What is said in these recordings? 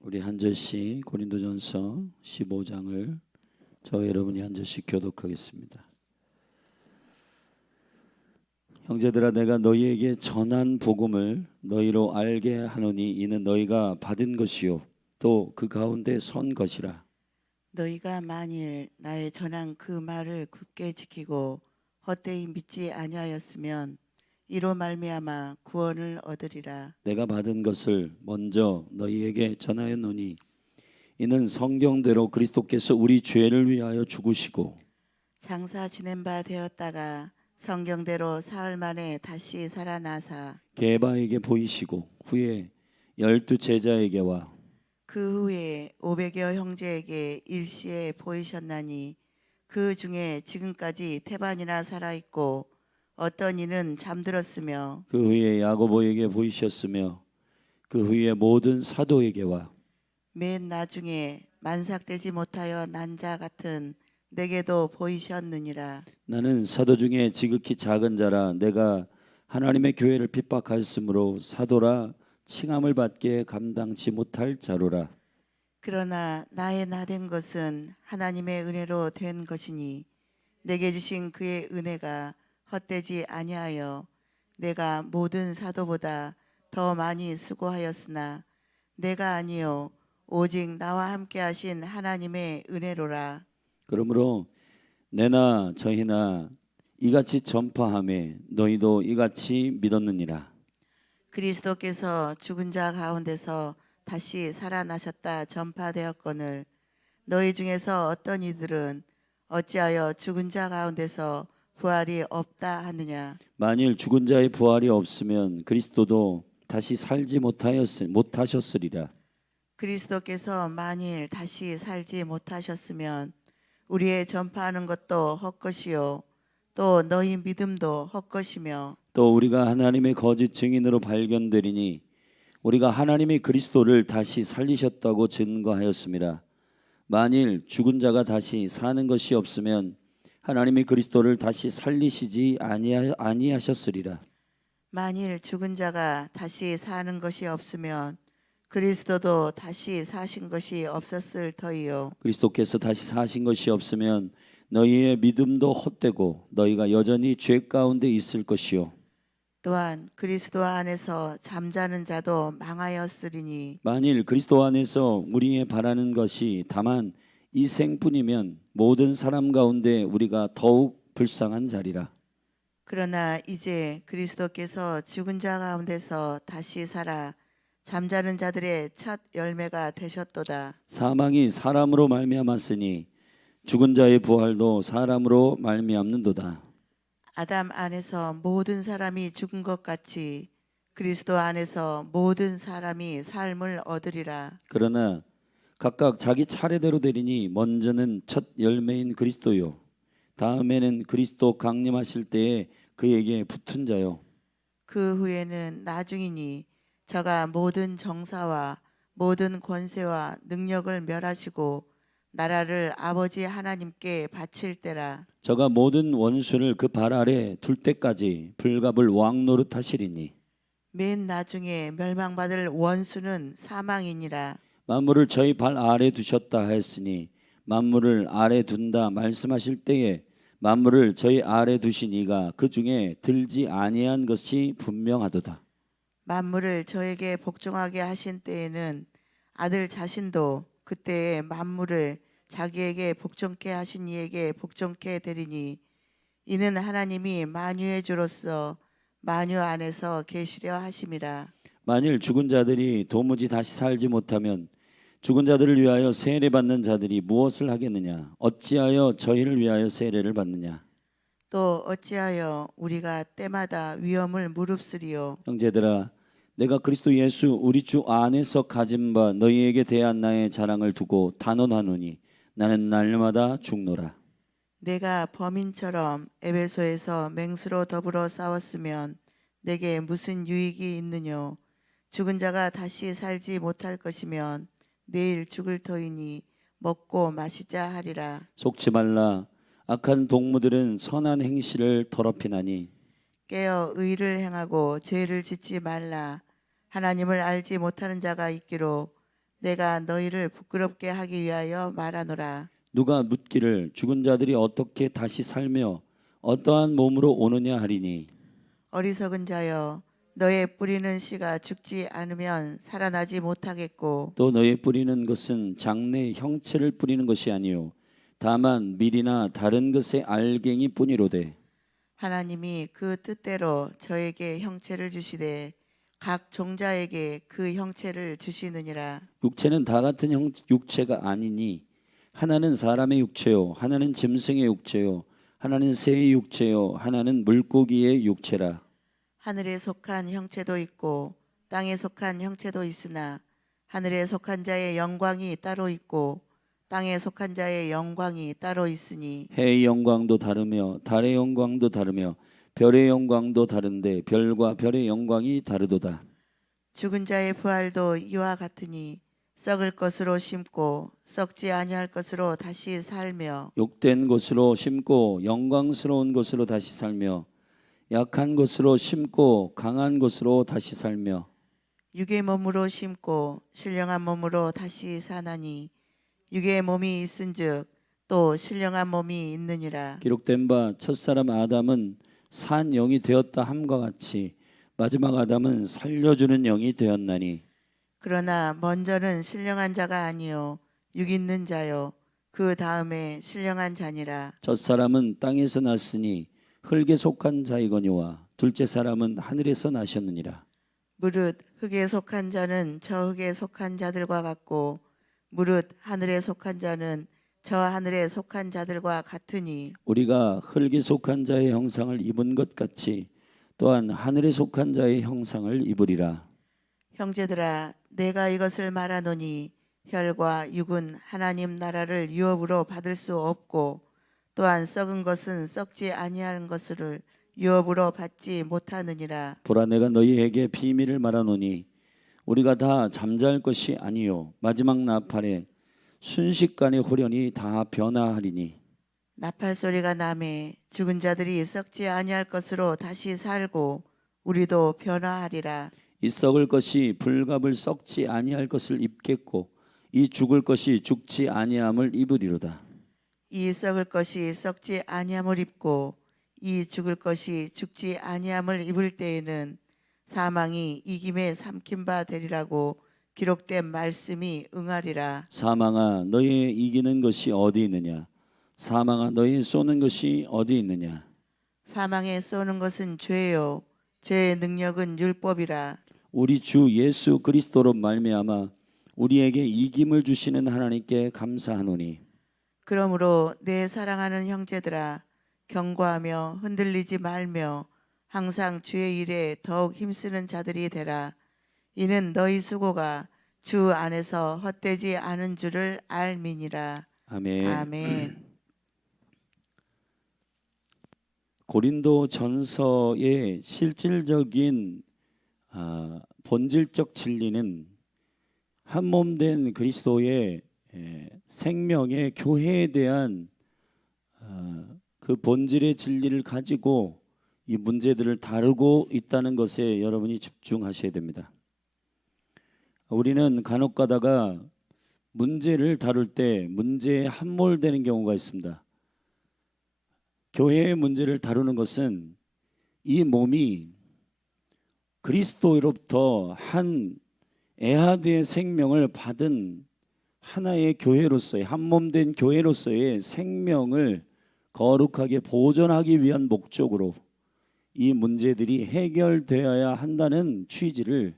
우리 한 절씩 고린도전서 15장을 저와 여러분이 한 절씩 교독하겠습니다. 형제들아, 내가 너희에게 전한 복음을 너희로 알게 하노니 이는 너희가 받은 것이요 또 그 가운데 선 것이라. 너희가 만일 나의 전한 그 말을 굳게 지키고 헛되이 믿지 아니하였으면 이로 말미암아 구원을 얻으리라. 내가 받은 것을 먼저 너희에게 전하였노니 이는 성경대로 그리스도께서 우리 죄를 위하여 죽으시고 장사 지낸 바 되었다가 성경대로 사흘 만에 다시 살아나사 게바에게 보이시고 후에 12 제자에게와 그 후에 500여 형제에게 일시에 보이셨나니 그 중에 지금까지 태반이나 살아있고 어떤 이는 잠들었으며 그 후에 야고보에게 보이셨으며 그 후에 모든 사도에게와 맨 나중에 만삭되지 못하여 난 자 같은 내게도 보이셨느니라. 나는 사도 중에 지극히 작은 자라 내가 하나님의 교회를 핍박하였으므로 사도라 칭함을 받게 감당치 못할 자로라. 그러나 나의 나된 것은 하나님의 은혜로 된 것이니 내게 주신 그의 은혜가 헛되지 아니하여 내가 모든 사도보다 더 많이 수고하였으나 내가 아니요 오직 나와 함께 하신 하나님의 은혜로라. 그러므로 내나 저희나 이같이 전파하매 너희도 이같이 믿었느니라. 그리스도께서 죽은 자 가운데서 다시 살아나셨다 전파되었거늘 너희 중에서 어떤 이들은 어찌하여 죽은 자 가운데서 부활이 없다 하느냐. 만일 죽은 자의 부활이 없으면 그리스도도 다시 살지 못하셨으리라. 그리스도께서 만일 다시 살지 못하셨으면 우리의 전파하는 것도 헛것이요 또 너희 믿음도 헛것이며 또 우리가 하나님의 거짓 증인으로 발견되리니 우리가 하나님이 그리스도를 다시 살리셨다고 증거하였습니다. 만일 죽은 자가 다시 사는 것이 없으면 하나님이 그리스도를 다시 살리시지 아니하셨으리라. 만일 죽은 자가 다시 사는 것이 없으면 그리스도도 다시 사신 것이 없었을 터이요. 그리스도께서 다시 사신 것이 없으면 너희의 믿음도 헛되고 너희가 여전히 죄 가운데 있을 것이요. 또한 그리스도 안에서 잠자는 자도 망하였으리니 만일 그리스도 안에서 우리의 바라는 것이 다만 이 생뿐이면 모든 사람 가운데 우리가 더욱 불쌍한 자리라. 그러나 이제 그리스도께서 죽은 자 가운데서 다시 살아 잠자는 자들의 첫 열매가 되셨도다. 사망이 사람으로 말미암았으니 죽은 자의 부활도 사람으로 말미암는도다. 아담 안에서 모든 사람이 죽은 것 같이 그리스도 안에서 모든 사람이 삶을 얻으리라. 그러나 각각 자기 차례대로 되리니 먼저는 첫 열매인 그리스도요 다음에는 그리스도 강림하실 때에 그에게 붙은 자요 그 후에는 나중이니 저가 모든 정사와 모든 권세와 능력을 멸하시고 나라를 아버지 하나님께 바칠 때라. 저가 모든 원수를 그 발 아래 둘 때까지 불갑을 왕 노릇하시리니 맨 나중에 멸망받을 원수는 사망이니라. 만물을 저희 발 아래 두셨다 하였으니 만물을 아래 둔다 말씀하실 때에 만물을 저희 아래 두신 이가 그 중에 들지 아니한 것이 분명하도다. 만물을 저에게 복종하게 하신 때에는 아들 자신도 그때에 만물을 자기에게 복종케 하신 이에게 복종케 되리니 이는 하나님이 만유의 주로서 만유 안에서 계시려 하심이라. 만일 죽은 자들이 도무지 다시 살지 못하면 죽은 자들을 위하여 세례 받는 자들이 무엇을 하겠느냐? 어찌하여 저희를 위하여 세례를 받느냐? 또 어찌하여 우리가 때마다 위험을 무릅쓰리요. 형제들아, 내가 그리스도 예수 우리 주 안에서 가진 바 너희에게 대한 나의 자랑을 두고 단언하노니 나는 날마다 죽노라. 내가 범인처럼 에베소에서 맹수로 더불어 싸웠으면 내게 무슨 유익이 있느뇨. 죽은 자가 다시 살지 못할 것이면 내일 죽을 터이니 먹고 마시자 하리라. 속지 말라. 악한 동무들은 선한 행실을 더럽히나니 깨어 의를 행하고 죄를 짓지 말라. 하나님을 알지 못하는 자가 있기로 내가 너희를 부끄럽게 하기 위하여 말하노라. 누가 묻기를 죽은 자들이 어떻게 다시 살며 어떠한 몸으로 오느냐 하리니 어리석은 자여, 너의 뿌리는 씨가 죽지 않으면 살아나지 못하겠고, 또 너의 뿌리는 것은 장래의 형체를 뿌리는 것이 아니요 다만 밀이나 다른 것의 알갱이 뿐이로되 하나님이 그 뜻대로 저에게 형체를 주시되 각 종자에게 그 형체를 주시느니라. 육체는 다 같은 육체가 아니니 하나는 사람의 육체요 하나는 짐승의 육체요 하나는 새의 육체요 하나는 물고기의 육체라. 하늘에 속한 형체도 있고 땅에 속한 형체도 있으나 하늘에 속한 자의 영광이 따로 있고 땅에 속한 자의 영광이 따로 있으니 해의 영광도 다르며 달의 영광도 다르며 별의 영광도 다른데 별과 별의 영광이 다르도다. 죽은 자의 부활도 이와 같으니 썩을 것으로 심고 썩지 아니할 것으로 다시 살며 욕된 것으로 심고 영광스러운 것으로 다시 살며 약한 것으로 심고 강한 것으로 다시 살며 육의 몸으로 심고 신령한 몸으로 다시 사나니 육의 몸이 있은즉 또 신령한 몸이 있느니라. 기록된 바 첫사람 아담은 산 영이 되었다 함과 같이 마지막 아담은 살려주는 영이 되었나니 그러나 먼저는 신령한 자가 아니요 육 있는 자요 그 다음에 신령한 자니라. 첫사람은 땅에서 났으니 흙에 속한 자이거니와 둘째 사람은 하늘에서 나셨느니라. 무릇 흙에 속한 자는 저 흙에 속한 자들과 같고 무릇 하늘에 속한 자는 저 하늘에 속한 자들과 같으니 우리가 흙에 속한 자의 형상을 입은 것 같이 또한 하늘에 속한 자의 형상을 입으리라. 형제들아 내가 이것을 말하노니 혈과 육은 하나님 나라를 유업으로 받을 수 없고 또한 썩은 것은 썩지 아니하는 것을 유업으로 받지 못하느니라. 보라 내가 너희에게 비밀을 말하노니 우리가 다 잠잘 것이 아니요 마지막 나팔에 순식간에 호련히 다 변화하리니 나팔 소리가 나매 죽은 자들이 썩지 아니할 것으로 다시 살고 우리도 변화하리라. 이 썩을 것이 불갑을 썩지 아니할 것을 입겠고 이 죽을 것이 죽지 아니함을 입으리로다. 이 썩을 것이 썩지 아니함을 입고 이 죽을 것이 죽지 아니함을 입을 때에는 사망이 이김에 삼킨 바 되리라고 기록된 말씀이 응하리라. 사망아 너희의 이기는 것이 어디 있느냐 사망아 너희의 쏘는 것이 어디 있느냐 사망에 쏘는 것은 죄요 죄의 능력은 율법이라. 우리 주 예수 그리스도로 말미암아 우리에게 이김을 주시는 하나님께 감사하노니 그러므로 내 사랑하는 형제들아 경고하며 흔들리지 말며 항상 주의 일에 더욱 힘쓰는 자들이 되라. 이는 너희 수고가 주 안에서 헛되지 않은 줄을 알미니라. 아멘. 아멘. 고린도 전서의 실질적인 본질적 진리는 한 몸 된 그리스도의 생명의 교회에 대한 그 본질의 진리를 가지고 이 문제들을 다루고 있다는 것에 여러분이 집중하셔야 됩니다. 우리는 간혹 가다가 문제를 다룰 때 문제에 함몰되는 경우가 있습니다. 교회의 문제를 다루는 것은 이 몸이 그리스도로부터 한 에하드의 생명을 받은 하나의 교회로서의 한 몸 된 교회로서의 생명을 거룩하게 보존하기 위한 목적으로 이 문제들이 해결되어야 한다는 취지를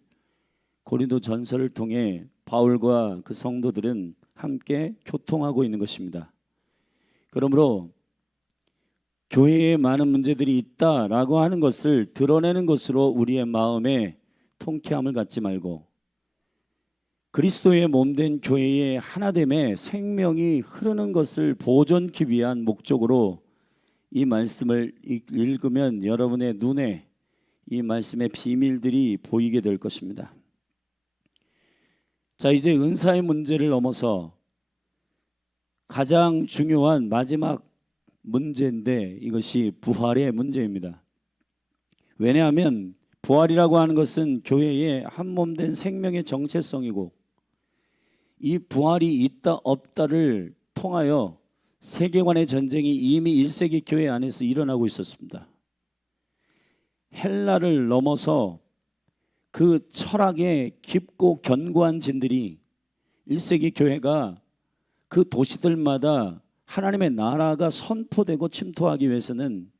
고린도 전서를 통해 바울과 그 성도들은 함께 교통하고 있는 것입니다. 그러므로 교회에 많은 문제들이 있다라고 하는 것을 드러내는 것으로 우리의 마음에 통쾌함을 갖지 말고 그리스도의 몸된 교회의 하나됨의 생명이 흐르는 것을 보존하기 위한 목적으로 이 말씀을 읽으면 여러분의 눈에 이 말씀의 비밀들이 보이게 될 것입니다. 자, 이제 은사의 문제를 넘어서 가장 중요한 마지막 문제인데 이것이 부활의 문제입니다. 왜냐하면 부활이라고 하는 것은 교회의 한 몸 된 생명의 정체성이고 이 부활이 있다 없다를 통하여 세계관의 전쟁이 이미 1세기 교회 안에서 일어나고 있었습니다. 헬라를 넘어서 그 철학에 깊고 견고한 진들이 1세기 교회가 그 도시들마다 하나님의 나라가 선포되고 침투하기 위해서는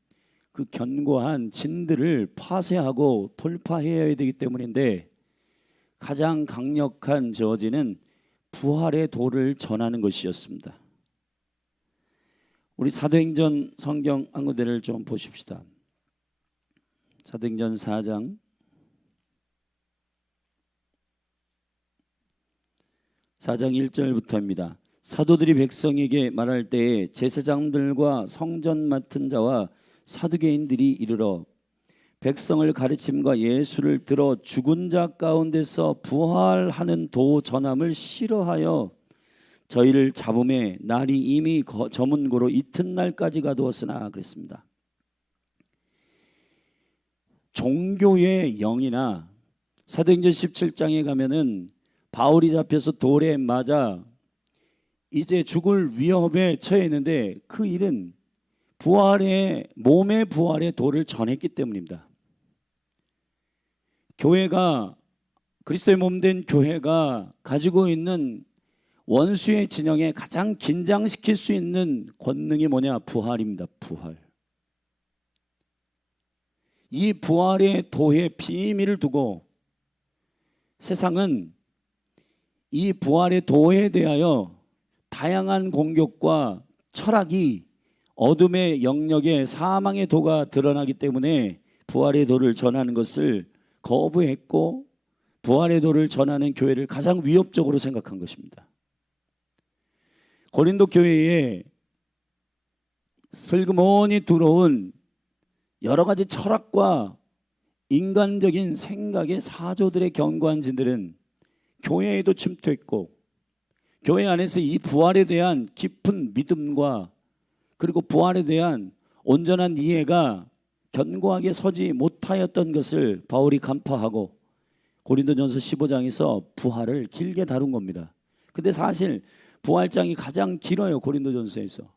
그 견고한 진들을 파쇄하고 돌파해야 되기 때문인데, 가장 강력한 저지는 부활의 도를 전하는 것이었습니다. 우리 사도행전 성경 한 군데를 좀 보십시다. 사도행전 4장 1절부터입니다. 사도들이 백성에게 말할 때에 제사장들과 성전 맡은 자와 사두개인들이 이르러 백성을 가르침과 예수를 들어 죽은 자 가운데서 부활하는 도 전함을 싫어하여 저희를 잡음에 날이 이미 저문고로 이튿날까지 가두었으나 그랬습니다. 종교의 영이나 사도행전 17장에 가면은 바울이 잡혀서 돌에 맞아 이제 죽을 위협에 처해 있는데, 그 일은 몸의 부활의 도를 전했기 때문입니다. 교회가, 그리스도의 몸된 교회가 가지고 있는 원수의 진영에 가장 긴장시킬 수 있는 권능이 뭐냐? 부활입니다. 부활. 이 부활의 도의 비밀을 두고 세상은 이 부활의 도에 대하여 다양한 공격과 철학이 어둠의 영역에 사망의 도가 드러나기 때문에 부활의 도를 전하는 것을 거부했고, 부활의 도를 전하는 교회를 가장 위협적으로 생각한 것입니다. 고린도 교회에 슬그머니 들어온 여러 가지 철학과 인간적인 생각의 사조들의 견고한 진들은 교회에도 침투했고, 교회 안에서 이 부활에 대한 깊은 믿음과 그리고 부활에 대한 온전한 이해가 견고하게 서지 못하였던 것을 바울이 간파하고 고린도전서 15장에서 부활을 길게 다룬 겁니다. 근데 사실 부활장이 가장 길어요, 고린도전서에서.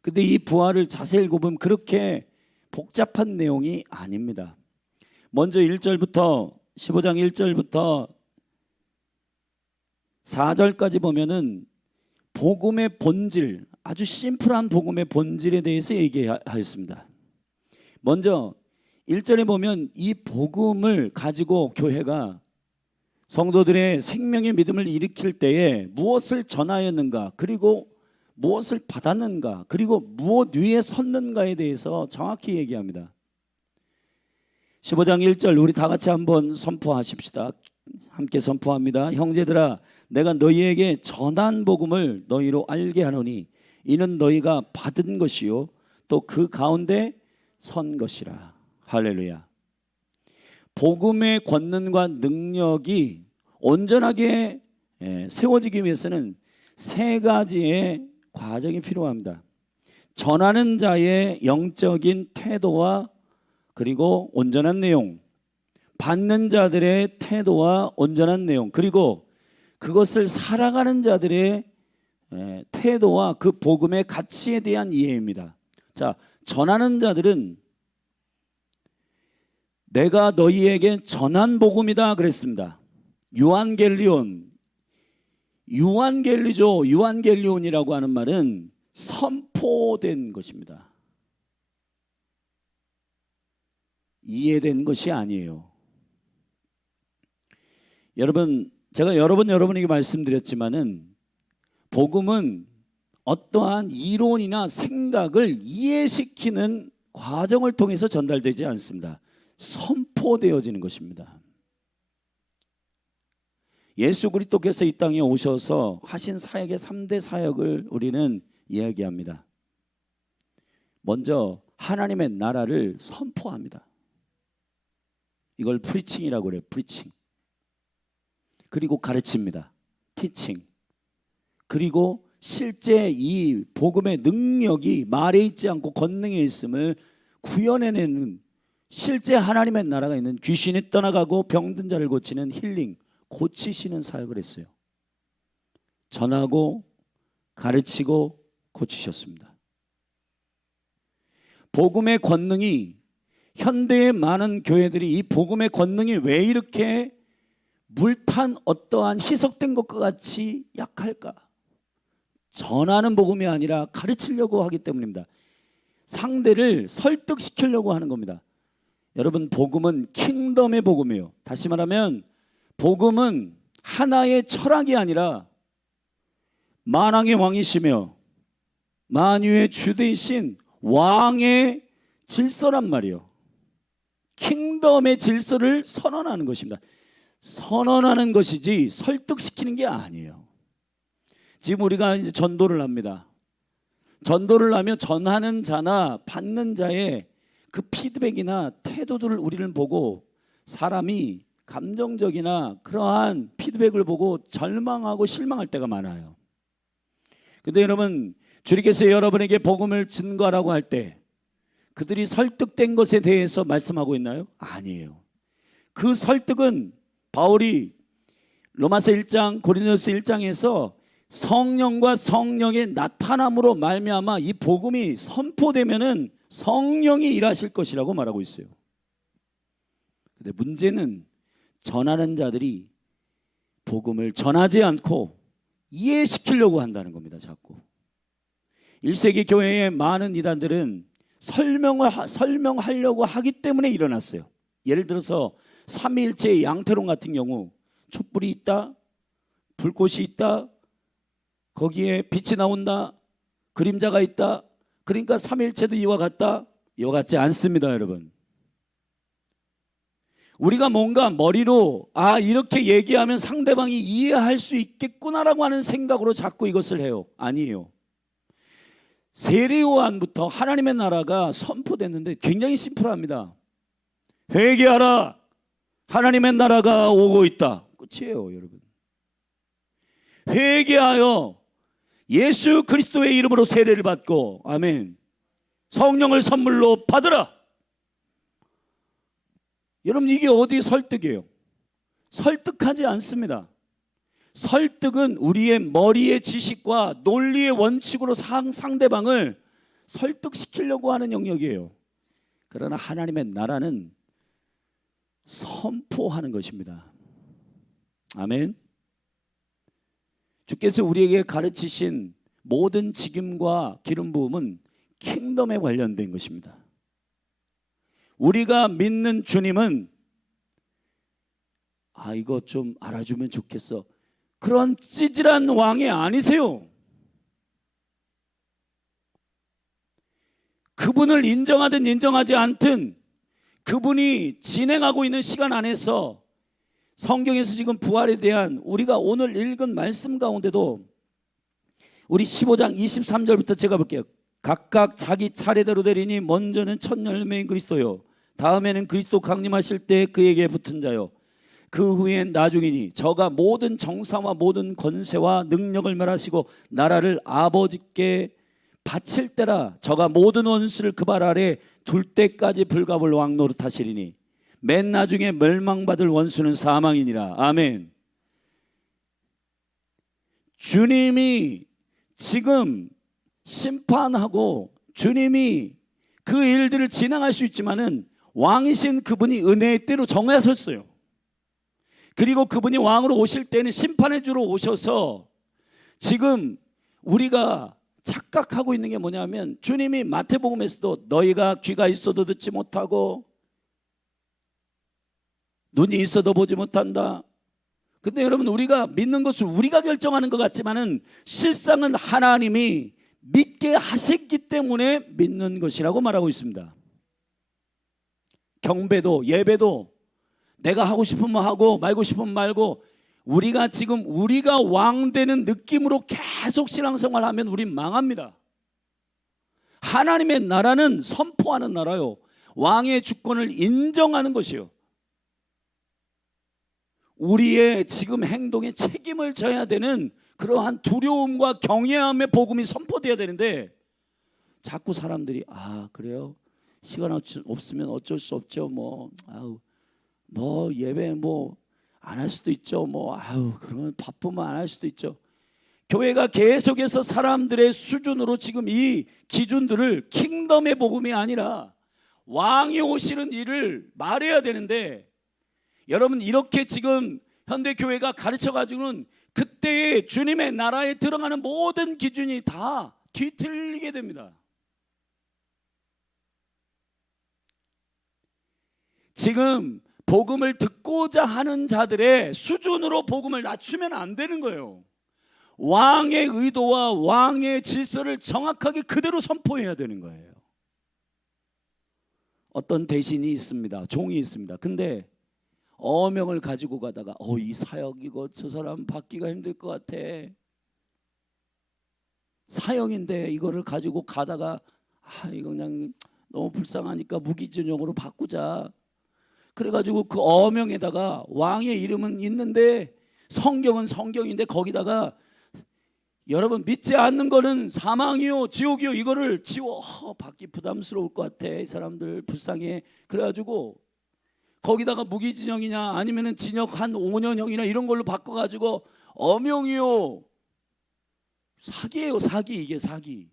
근데 이 부활을 자세히 보면 그렇게 복잡한 내용이 아닙니다. 먼저 1절부터 15장 1절부터 4절까지 보면은 복음의 본질, 아주 심플한 복음의 본질에 대해서 얘기하였습니다. 먼저 1절에 보면 이 복음을 가지고 교회가 성도들의 생명의 믿음을 일으킬 때에 무엇을 전하였는가, 그리고 무엇을 받았는가, 그리고 무엇 위에 섰는가에 대해서 정확히 얘기합니다. 15장 1절 우리 다 같이 한번 선포하십시다. 함께 선포합니다. 형제들아, 내가 너희에게 전한 복음을 너희로 알게 하노니 이는 너희가 받은 것이요 또 그 가운데 선 것이라. 할렐루야. 복음의 권능과 능력이 온전하게 세워지기 위해서는 세 가지의 과정이 필요합니다. 전하는 자의 영적인 태도와 그리고 온전한 내용, 받는 자들의 태도와 온전한 내용, 그리고 그것을 살아가는 자들의 태도와 그 복음의 가치에 대한 이해입니다. 자, 전하는 자들은 내가 너희에게 전한 복음이다 그랬습니다. 유한겔리죠. 유한겔리온이라고 하는 말은 선포된 것입니다. 이해된 것이 아니에요. 여러분, 제가 여러분에게 말씀드렸지만은 복음은 어떠한 이론이나 생각을 이해시키는 과정을 통해서 전달되지 않습니다. 선포되어지는 것입니다. 예수 그리스도께서 이 땅에 오셔서 하신 사역의 3대 사역을 우리는 이야기합니다. 먼저 하나님의 나라를 선포합니다. 이걸 프리칭이라고 그래요. 프리칭. 그리고 가르칩니다. 티칭. 그리고 실제 이 복음의 능력이 말에 있지 않고 권능에 있음을 구현해내는, 실제 하나님의 나라가 있는, 귀신이 떠나가고 병든 자를 고치는 힐링, 고치시는 사역을 했어요. 전하고 가르치고 고치셨습니다. 복음의 권능이, 현대의 많은 교회들이 이 복음의 권능이 왜 이렇게 물탄 어떠한 희석된 것과 같이 약할까? 전하는 복음이 아니라 가르치려고 하기 때문입니다. 상대를 설득시키려고 하는 겁니다. 여러분, 복음은 킹덤의 복음이에요. 다시 말하면 복음은 하나의 철학이 아니라 만왕의 왕이시며 만유의 주 되신 왕의 질서란 말이에요. 킹덤의 질서를 선언하는 것입니다. 선언하는 것이지 설득시키는 게 아니에요. 지금 우리가 이제 전도를 합니다. 전도를 하며 전하는 자나 받는 자의 그 피드백이나 태도들을 우리를 보고 사람이 감정적이나 그러한 피드백을 보고 절망하고 실망할 때가 많아요. 근데 여러분, 주님께서 여러분에게 복음을 증거하라고 할 때 그들이 설득된 것에 대해서 말씀하고 있나요? 아니에요. 그 설득은 바울이 로마서 1장, 고린도서 1장에서 성령과 성령의 나타남으로 말미암아 이 복음이 선포되면은 성령이 일하실 것이라고 말하고 있어요. 근데 문제는 전하는 자들이 복음을 전하지 않고 이해시키려고 한다는 겁니다. 자꾸 1세기 교회의 많은 이단들은 설명하려고 하기 때문에 일어났어요. 예를 들어서 삼위일체의 양태론 같은 경우 촛불이 있다, 불꽃이 있다, 거기에 빛이 나온다, 그림자가 있다, 그러니까 삼위일체도 이와 같다. 이와 같지 않습니다. 여러분, 우리가 뭔가 머리로 이렇게 얘기하면 상대방이 이해할 수 있겠구나라고 하는 생각으로 자꾸 이것을 해요. 아니에요. 세례요한부터 하나님의 나라가 선포됐는데 굉장히 심플합니다. 회개하라, 하나님의 나라가 오고 있다. 끝이에요. 여러분, 회개하여 예수 그리스도의 이름으로 세례를 받고, 아멘, 성령을 선물로 받으라. 여러분, 이게 어디 설득이에요? 설득하지 않습니다. 설득은 우리의 머리의 지식과 논리의 원칙으로 상대방을 설득시키려고 하는 영역이에요. 그러나 하나님의 나라는 선포하는 것입니다. 아멘. 주께서 우리에게 가르치신 모든 직임과 기름 부음은 킹덤에 관련된 것입니다. 우리가 믿는 주님은 이거 좀 알아주면 좋겠어, 그런 찌질한 왕이 아니세요. 그분을 인정하든 인정하지 않든 그분이 진행하고 있는 시간 안에서 성경에서 지금 부활에 대한 우리가 오늘 읽은 말씀 가운데도 우리 15장 23절부터 제가 볼게요. 각각 자기 차례대로 되리니 먼저는 첫 열매인 그리스도요, 다음에는 그리스도 강림하실 때 그에게 붙은 자요, 그 후엔 나중이니 저가 모든 정사와 모든 권세와 능력을 멸하시고 나라를 아버지께 바칠 때라. 저가 모든 원수를 그 발 아래 둘 때까지 불갑을 왕 노릇하시리니 맨 나중에 멸망받을 원수는 사망이니라. 아멘. 주님이 지금 심판하고 주님이 그 일들을 진행할 수 있지만은 왕이신 그분이 은혜의 때로 정하셨어요. 그리고 그분이 왕으로 오실 때는 심판의 주로 오셔서 지금 우리가 착각하고 있는 게 뭐냐면, 주님이 마태복음에서도 너희가 귀가 있어도 듣지 못하고 눈이 있어도 보지 못한다. 근데 여러분, 우리가 믿는 것을 우리가 결정하는 것 같지만은 실상은 하나님이 믿게 하셨기 때문에 믿는 것이라고 말하고 있습니다. 경배도 예배도 내가 하고 싶으면 하고 말고 싶으면 말고, 우리가 지금 우리가 왕 되는 느낌으로 계속 신앙생활 하면 우린 망합니다. 하나님의 나라는 선포하는 나라요, 왕의 주권을 인정하는 것이요, 우리의 지금 행동에 책임을 져야 되는 그러한 두려움과 경외함의 복음이 선포돼야 되는데, 자꾸 사람들이 그래요? 시간 없으면 어쩔 수 없죠. 뭐 예배 안 할 수도 있죠. 그러면 바쁘면 안 할 수도 있죠. 교회가 계속해서 사람들의 수준으로 지금 이 기준들을 킹덤의 복음이 아니라 왕이 오시는 일을 말해야 되는데, 여러분 이렇게 지금 현대교회가 가르쳐가지고는 그때의 주님의 나라에 들어가는 모든 기준이 다 뒤틀리게 됩니다. 지금 복음을 듣고자 하는 자들의 수준으로 복음을 낮추면 안 되는 거예요. 왕의 의도와 왕의 질서를 정확하게 그대로 선포해야 되는 거예요. 어떤 대신이 있습니다. 종이 있습니다. 근데 어명을 가지고 가다가 이 사역 이거 저 사람 받기가 힘들 것 같아. 사형인데 이거를 가지고 가다가 이거 그냥 너무 불쌍하니까 무기징역으로 바꾸자. 그래가지고 그 어명에다가 왕의 이름은 있는데 성경은 성경인데 거기다가 여러분 믿지 않는 거는 사망이요 지옥이요 이거를 지워 받기 부담스러울 것 같아. 이 사람들 불쌍해. 그래가지고 거기다가 무기징역이냐 아니면은 징역 한 5년형이나 이런 걸로 바꿔가지고 어명이요. 사기예요. 사기. 이게 사기.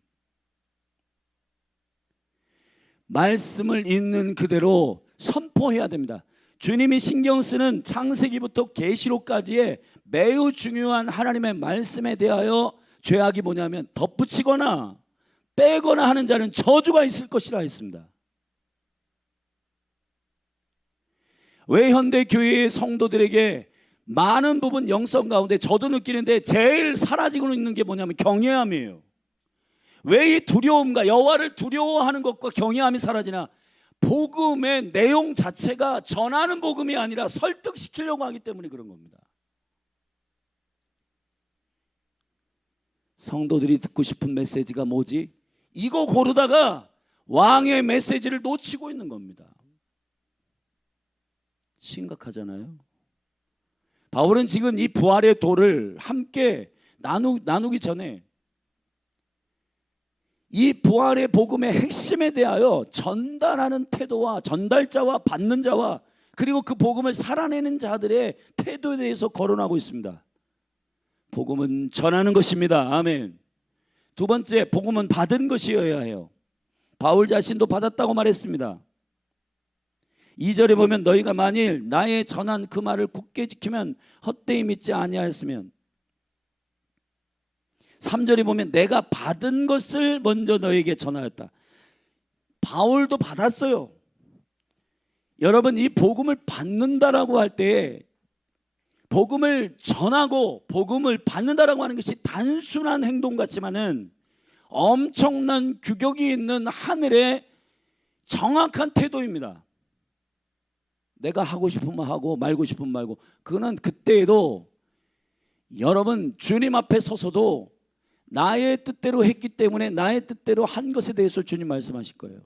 말씀을 있는 그대로 선포해야 됩니다. 주님이 신경 쓰는 창세기부터 계시록까지의 매우 중요한 하나님의 말씀에 대하여 죄악이 뭐냐면 덧붙이거나 빼거나 하는 자는 저주가 있을 것이라 했습니다. 왜 현대교회의 성도들에게 많은 부분 영성 가운데 저도 느끼는데 제일 사라지고 있는 게 뭐냐면 경외함이에요. 왜 이 두려움과 여호와를 두려워하는 것과 경외함이 사라지나? 복음의 내용 자체가 전하는 복음이 아니라 설득시키려고 하기 때문에 그런 겁니다. 성도들이 듣고 싶은 메시지가 뭐지? 이거 고르다가 왕의 메시지를 놓치고 있는 겁니다. 심각하잖아요. 바울은 지금 이 부활의 도를 함께 나누기 전에 이 부활의 복음의 핵심에 대하여 전달하는 태도와 전달자와 받는 자와 그리고 그 복음을 살아내는 자들의 태도에 대해서 거론하고 있습니다. 복음은 전하는 것입니다. 아멘. 두 번째, 복음은 받은 것이어야 해요. 바울 자신도 받았다고 말했습니다. 2절에 보면 너희가 만일 나의 전한 그 말을 굳게 지키면 헛되이 믿지 아니하였으면, 3절에 보면 내가 받은 것을 먼저 너에게 전하였다. 바울도 받았어요. 여러분 이 복음을 받는다라고 할 때 복음을 전하고 복음을 받는다라고 하는 것이 단순한 행동 같지만은 엄청난 규격이 있는 하늘의 정확한 태도입니다. 내가 하고 싶으면 하고 말고 싶으면 말고. 그거는 그때에도 여러분 주님 앞에 서서도 나의 뜻대로 했기 때문에 나의 뜻대로 한 것에 대해서 주님 말씀하실 거예요.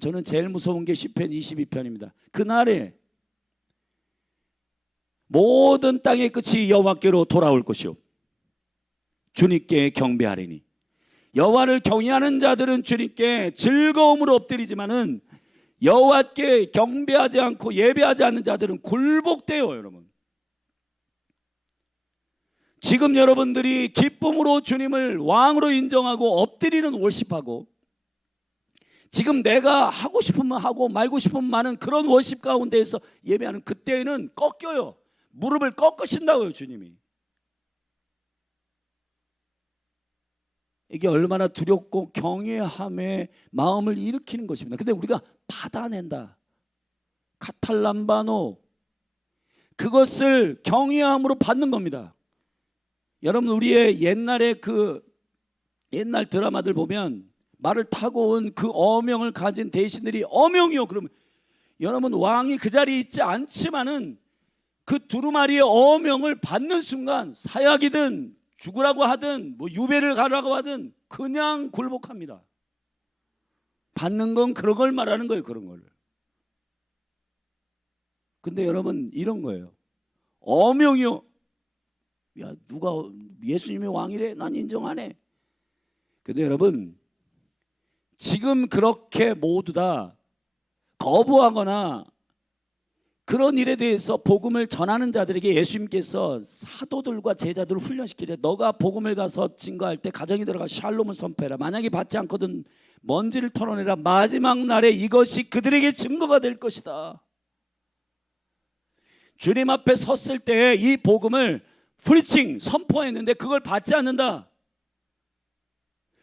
저는 제일 무서운 게 시편 22편입니다. 그날에 모든 땅의 끝이 여호와께로 돌아올 것이요 주님께 경배하리니. 여호와를 경외하는 자들은 주님께 즐거움으로 엎드리지만은 여호와께 경배하지 않고 예배하지 않는 자들은 굴복돼요. 여러분 지금 여러분들이 기쁨으로 주님을 왕으로 인정하고 엎드리는 월십하고 지금 내가 하고 싶으면 하고 말고 싶으면 마는 그런 월십 가운데에서 예배하는 그때는 꺾여요. 무릎을 꺾으신다고요. 주님이. 이게 얼마나 두렵고 경외함의 마음을 일으키는 것입니다. 근데 우리가 받아낸다. 카탈람바노, 그것을 경외함으로 받는 겁니다. 여러분 우리의 옛날 드라마들 보면 말을 타고 온 그 어명을 가진 대신들이 어명이요. 그러면 여러분 왕이 그 자리에 있지 않지만은 그 두루마리의 어명을 받는 순간 사약이든 죽으라고 하든 뭐 유배를 가라고 하든 그냥 굴복합니다. 받는 건 그런 걸 말하는 거예요. 그런 걸. 근데 여러분 이런 거예요. 어명이요. 야 누가 예수님이 왕이래? 난 인정 안 해. 근데 여러분 지금 그렇게 모두 다 거부하거나 그런 일에 대해서 복음을 전하는 자들에게 예수님께서 사도들과 제자들을 훈련시키되 너가 복음을 가서 증거할 때 가정에 들어가 샬롬을 선포해라. 만약에 받지 않거든 먼지를 털어내라. 마지막 날에 이것이 그들에게 증거가 될 것이다. 주님 앞에 섰을 때 이 복음을 프리칭 선포했는데 그걸 받지 않는다.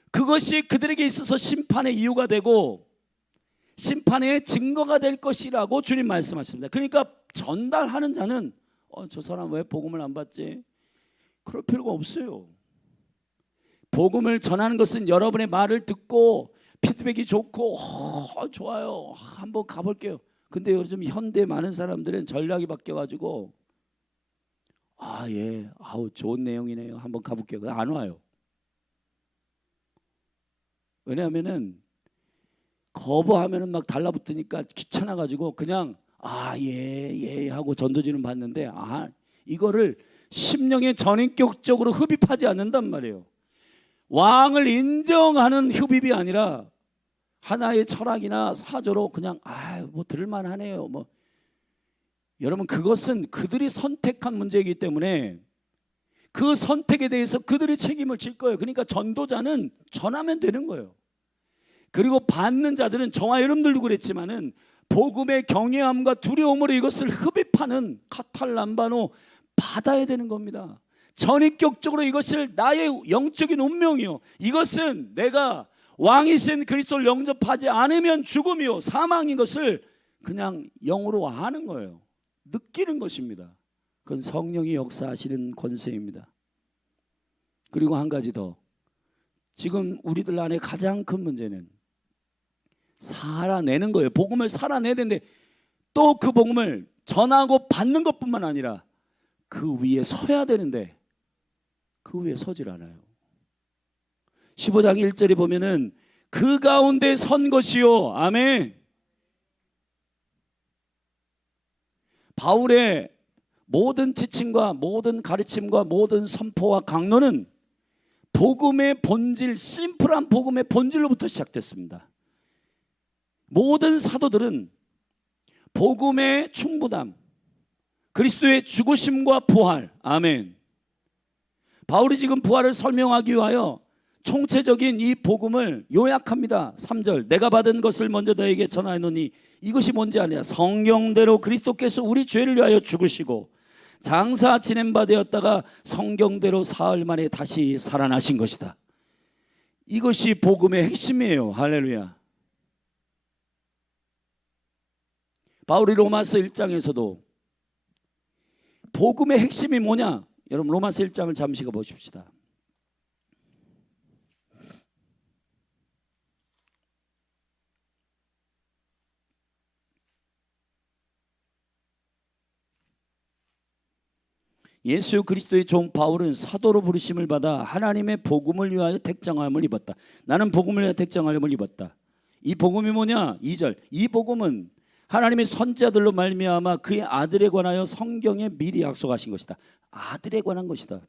그것이 그들에게 있어서 심판의 이유가 되고 심판의 증거가 될 것이라고 주님 말씀하십니다. 그러니까 전달하는 자는 저 사람 왜 복음을 안 받지? 그럴 필요가 없어요. 복음을 전하는 것은 여러분의 말을 듣고 피드백이 좋고 좋아요, 한번 가볼게요. 근데 요즘 현대 많은 사람들은 전략이 바뀌어가지고 예, 좋은 내용이네요, 한번 가볼게요. 안 와요. 왜냐하면은 거부하면은 막 달라붙으니까 귀찮아가지고 그냥 예 하고 전도지는 받는데 이거를 심령에 전인격적으로 흡입하지 않는단 말이에요. 왕을 인정하는 흡입이 아니라 하나의 철학이나 사조로 그냥 뭐 들을만하네요. 뭐 여러분 그것은 그들이 선택한 문제이기 때문에 그 선택에 대해서 그들이 책임을 질 거예요. 그러니까 전도자는 전하면 되는 거예요. 그리고 받는 자들은 저와 여러분들도 그랬지만은 복음의 경외함과 두려움으로 이것을 흡입하는 카탈람바노 받아야 되는 겁니다. 전인격적으로 이것을 나의 영적인 운명이요, 이것은 내가 왕이신 그리스도를 영접하지 않으면 죽음이요 사망인 것을 그냥 영으로 아는 거예요. 느끼는 것입니다. 그건 성령이 역사하시는 권세입니다. 그리고 한 가지 더, 지금 우리들 안에 가장 큰 문제는 살아내는 거예요. 복음을 살아내야 되는데 또 그 복음을 전하고 받는 것뿐만 아니라 그 위에 서야 되는데 그 위에 서질 않아요. 15장 1절에 보면은 그 가운데 선 것이요, 아멘. 바울의 모든 티칭과 모든 가르침과 모든 선포와 강론은 복음의 본질, 심플한 복음의 본질로부터 시작됐습니다. 모든 사도들은 복음의 충분함, 그리스도의 죽으심과 부활, 아멘. 바울이 지금 부활을 설명하기 위하여 총체적인 이 복음을 요약합니다. 3절, 내가 받은 것을 먼저 너에게 전하노니 이것이 뭔지 아냐? 성경대로 그리스도께서 우리 죄를 위하여 죽으시고 장사 지낸 바 되었다가 성경대로 사흘 만에 다시 살아나신 것이다. 이것이 복음의 핵심이에요. 할렐루야. 바울이 로마서 1장에서도 복음의 핵심이 뭐냐? 여러분 로마서 1장을 잠시 보십시다. 예수 그리스도의 종 바울은 사도로 부르심을 받아 하나님의 복음을 위하여 택정함을 입었다. 나는 복음을 위하여 택정함을 입었다. 이 복음이 뭐냐? 2절, 이 복음은 하나님의 선지자들로 말미암아 그의 아들에 관하여 성경에 미리 약속하신 것이다. 아들에 관한 것이다.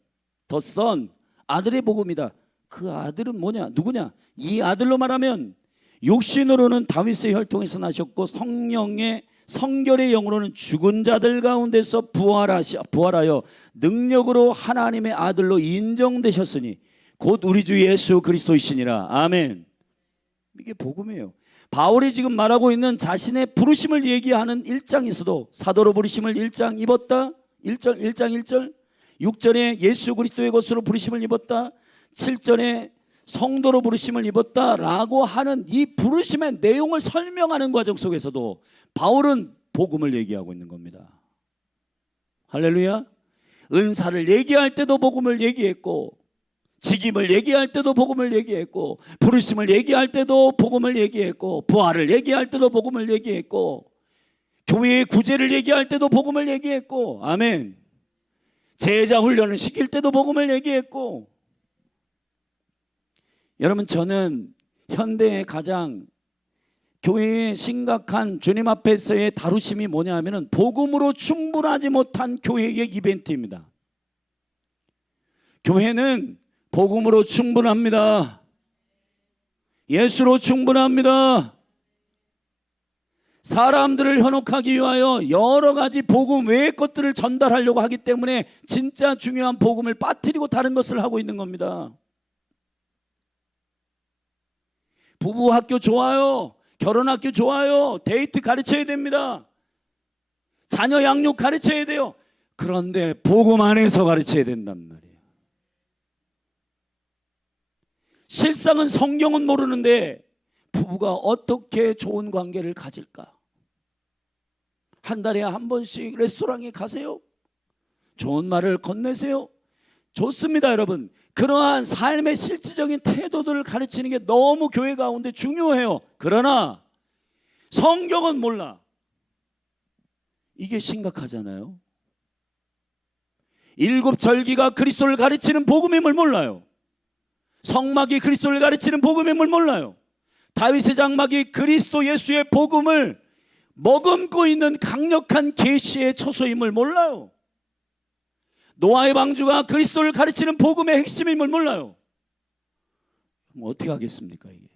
The Son, 아들의 복음이다. 그 아들은 뭐냐? 누구냐? 이 아들로 말하면 육신으로는 다윗의 혈통에서 나셨고 성결의 영으로는 죽은 자들 가운데서 부활하여 능력으로 하나님의 아들로 인정되셨으니 곧 우리 주 예수 그리스도이시니라. 아멘. 이게 복음이에요. 바울이 지금 말하고 있는 자신의 부르심을 얘기하는 1장에서도 사도로 부르심을 1장 입었다. 1장 1절 6절에 예수 그리스도의 것으로 부르심을 입었다. 7절에 성도로 부르심을 입었다라고 하는 이 부르심의 내용을 설명하는 과정 속에서도 바울은 복음을 얘기하고 있는 겁니다. 할렐루야. 은사를 얘기할 때도 복음을 얘기했고 직임을 얘기할 때도 복음을 얘기했고 부르심을 얘기할 때도 복음을 얘기했고 부활을 얘기할 때도 복음을 얘기했고 교회의 구제를 얘기할 때도 복음을 얘기했고 아멘. 제자 훈련을 시킬 때도 복음을 얘기했고. 여러분 저는 현대의 가장 교회의 심각한 주님 앞에서의 다루심이 뭐냐 하면은 복음으로 충분하지 못한 교회의 이벤트입니다. 교회는 복음으로 충분합니다. 예수로 충분합니다. 사람들을 현혹하기 위하여 여러 가지 복음 외의 것들을 전달하려고 하기 때문에 진짜 중요한 복음을 빠뜨리고 다른 것을 하고 있는 겁니다. 부부 학교 좋아요. 결혼 학교 좋아요. 데이트 가르쳐야 됩니다. 자녀 양육 가르쳐야 돼요. 그런데 복음 안에서 가르쳐야 된단 말이에요. 실상은 성경은 모르는데 부부가 어떻게 좋은 관계를 가질까? 한 달에 한 번씩 레스토랑에 가세요. 좋은 말을 건네세요. 좋습니다, 여러분. 그러한 삶의 실질적인 태도들을 가르치는 게 너무 교회 가운데 중요해요. 그러나 성경은 몰라. 이게 심각하잖아요. 일곱 절기가 그리스도를 가르치는 복음임을 몰라요. 성막이 그리스도를 가르치는 복음임을 몰라요. 다윗의 장막이 그리스도 예수의 복음을 머금고 있는 강력한 계시의 처소임을 몰라요. 노아의 방주가 그리스도를 가르치는 복음의 핵심임을 몰라요. 뭐 어떻게 하겠습니까 이게?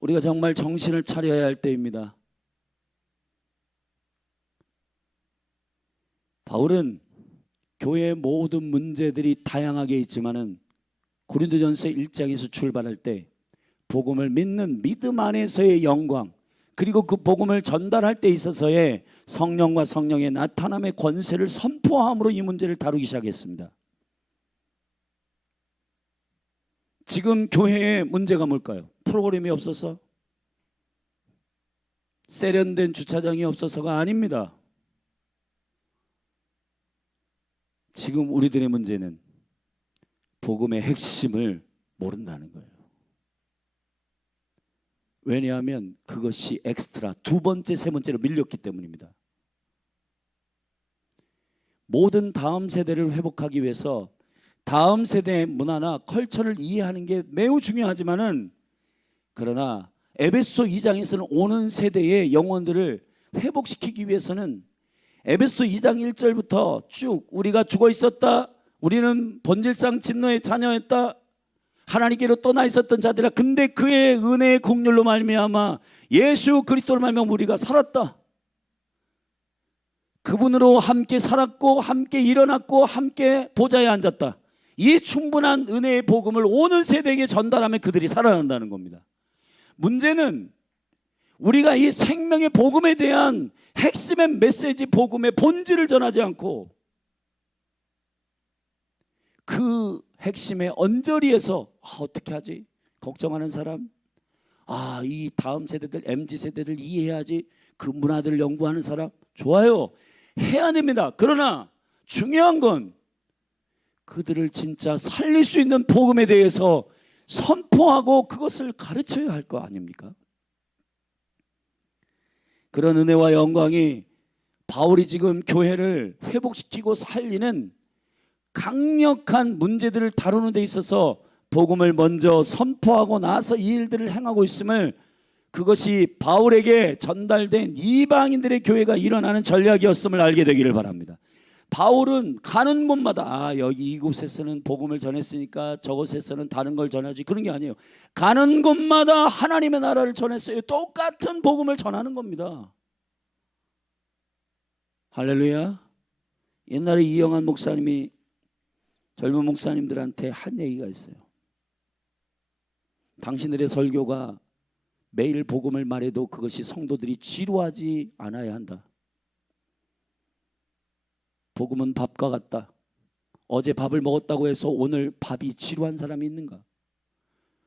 우리가 정말 정신을 차려야 할 때입니다. 바울은 교회의 모든 문제들이 다양하게 있지만은 고린도전서 1장에서 출발할 때 복음을 믿는 믿음 안에서의 영광, 그리고 그 복음을 전달할 때 있어서의 성령과 성령의 나타남의 권세를 선포함으로 이 문제를 다루기 시작했습니다. 지금 교회의 문제가 뭘까요? 프로그램이 없어서? 세련된 주차장이 없어서가 아닙니다. 지금 우리들의 문제는 복음의 핵심을 모른다는 거예요. 왜냐하면 그것이 엑스트라 두 번째, 세 번째로 밀렸기 때문입니다. 모든 다음 세대를 회복하기 위해서 다음 세대의 문화나 컬처를 이해하는 게 매우 중요하지만은, 그러나 에베소 2장에서는 오는 세대의 영혼들을 회복시키기 위해서는 에베소 2장 1절부터 쭉 우리가 죽어 있었다, 우리는 본질상 진노의 자녀였다, 하나님께로 떠나 있었던 자들아, 근데 그의 은혜의 긍휼로 말미암아 예수 그리스도로 말미암아 우리가 살았다. 그분으로 함께 살았고 함께 일어났고 함께 보좌에 앉았다. 이 충분한 은혜의 복음을 오는 세대에게 전달하면 그들이 살아난다는 겁니다. 문제는 우리가 이 생명의 복음에 대한 핵심의 메시지, 복음의 본질을 전하지 않고 그 핵심의 언저리에서 어떻게 하지? 걱정하는 사람, 이 다음 세대들, MZ세대들 이해해야지, 그 문화들을 연구하는 사람, 좋아요, 해야 됩니다. 그러나 중요한 건 그들을 진짜 살릴 수 있는 복음에 대해서 선포하고 그것을 가르쳐야 할 거 아닙니까? 그런 은혜와 영광이 바울이 지금 교회를 회복시키고 살리는 강력한 문제들을 다루는 데 있어서 복음을 먼저 선포하고 나서 이 일들을 행하고 있음을, 그것이 바울에게 전달된 이방인들의 교회가 일어나는 전략이었음을 알게 되기를 바랍니다. 바울은 가는 곳마다 여기 이곳에서는 복음을 전했으니까 저곳에서는 다른 걸 전하지, 그런 게 아니에요. 가는 곳마다 하나님의 나라를 전했어요. 똑같은 복음을 전하는 겁니다. 할렐루야. 옛날에 이영환 목사님이 젊은 목사님들한테 한 얘기가 있어요. 당신들의 설교가 매일 복음을 말해도 그것이 성도들이 지루하지 않아야 한다. 복음은 밥과 같다. 어제 밥을 먹었다고 해서 오늘 밥이 지루한 사람이 있는가?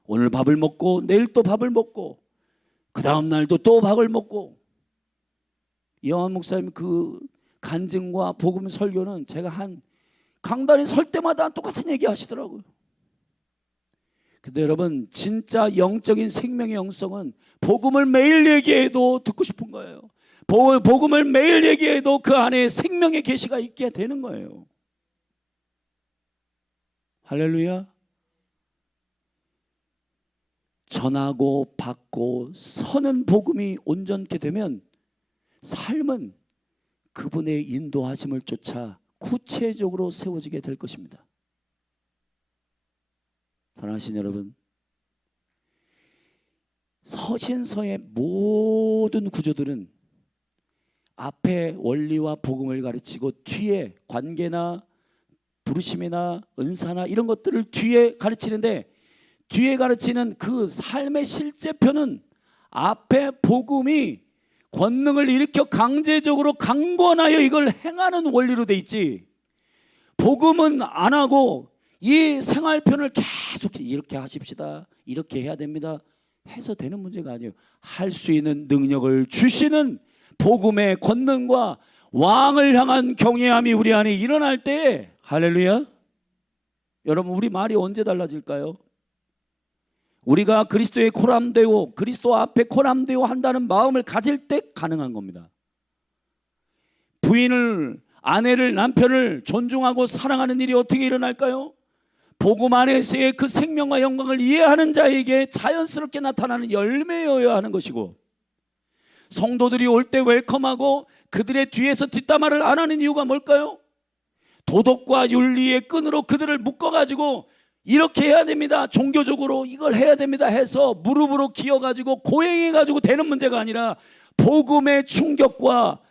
오늘 밥을 먹고 내일 또 밥을 먹고 그 다음 날도 또 밥을 먹고. 이영환 목사님 그 간증과 복음 설교는 제가 한 강단에 설 때마다 똑같은 얘기 하시더라고요. 근데 여러분, 진짜 영적인 생명의 영성은 복음을 매일 얘기해도 듣고 싶은 거예요. 복음을 매일 얘기해도 그 안에 생명의 계시가 있게 되는 거예요. 할렐루야. 전하고 받고 서는 복음이 온전케 되면 삶은 그분의 인도하심을 쫓아 구체적으로 세워지게 될 것입니다. 사랑하신 여러분, 서신서의 모든 구조들은 앞에 원리와 복음을 가르치고 뒤에 관계나 부르심이나 은사나 이런 것들을 뒤에 가르치는데, 뒤에 가르치는 그 삶의 실제편은 앞에 복음이 권능을 일으켜 강제적으로 강권하여 이걸 행하는 원리로 돼 있지, 복음은 안 하고 이 생활편을 계속 이렇게 하십시다, 이렇게 해야 됩니다 해서 되는 문제가 아니에요. 할 수 있는 능력을 주시는 복음의 권능과 왕을 향한 경외함이 우리 안에 일어날 때, 할렐루야, 여러분 우리 말이 언제 달라질까요? 우리가 그리스도의 코람되고 그리스도 앞에 코람되고 한다는 마음을 가질 때 가능한 겁니다. 부인을, 아내를, 남편을 존중하고 사랑하는 일이 어떻게 일어날까요? 복음 안에서의 그 생명과 영광을 이해하는 자에게 자연스럽게 나타나는 열매여야 하는 것이고, 성도들이 올 때 웰컴하고 그들의 뒤에서 뒷담화를 안 하는 이유가 뭘까요? 도덕과 윤리의 끈으로 그들을 묶어가지고 이렇게 해야 됩니다, 종교적으로 이걸 해야 됩니다 해서 무릎으로 기어가지고 고행해가지고 되는 문제가 아니라, 복음의 충격과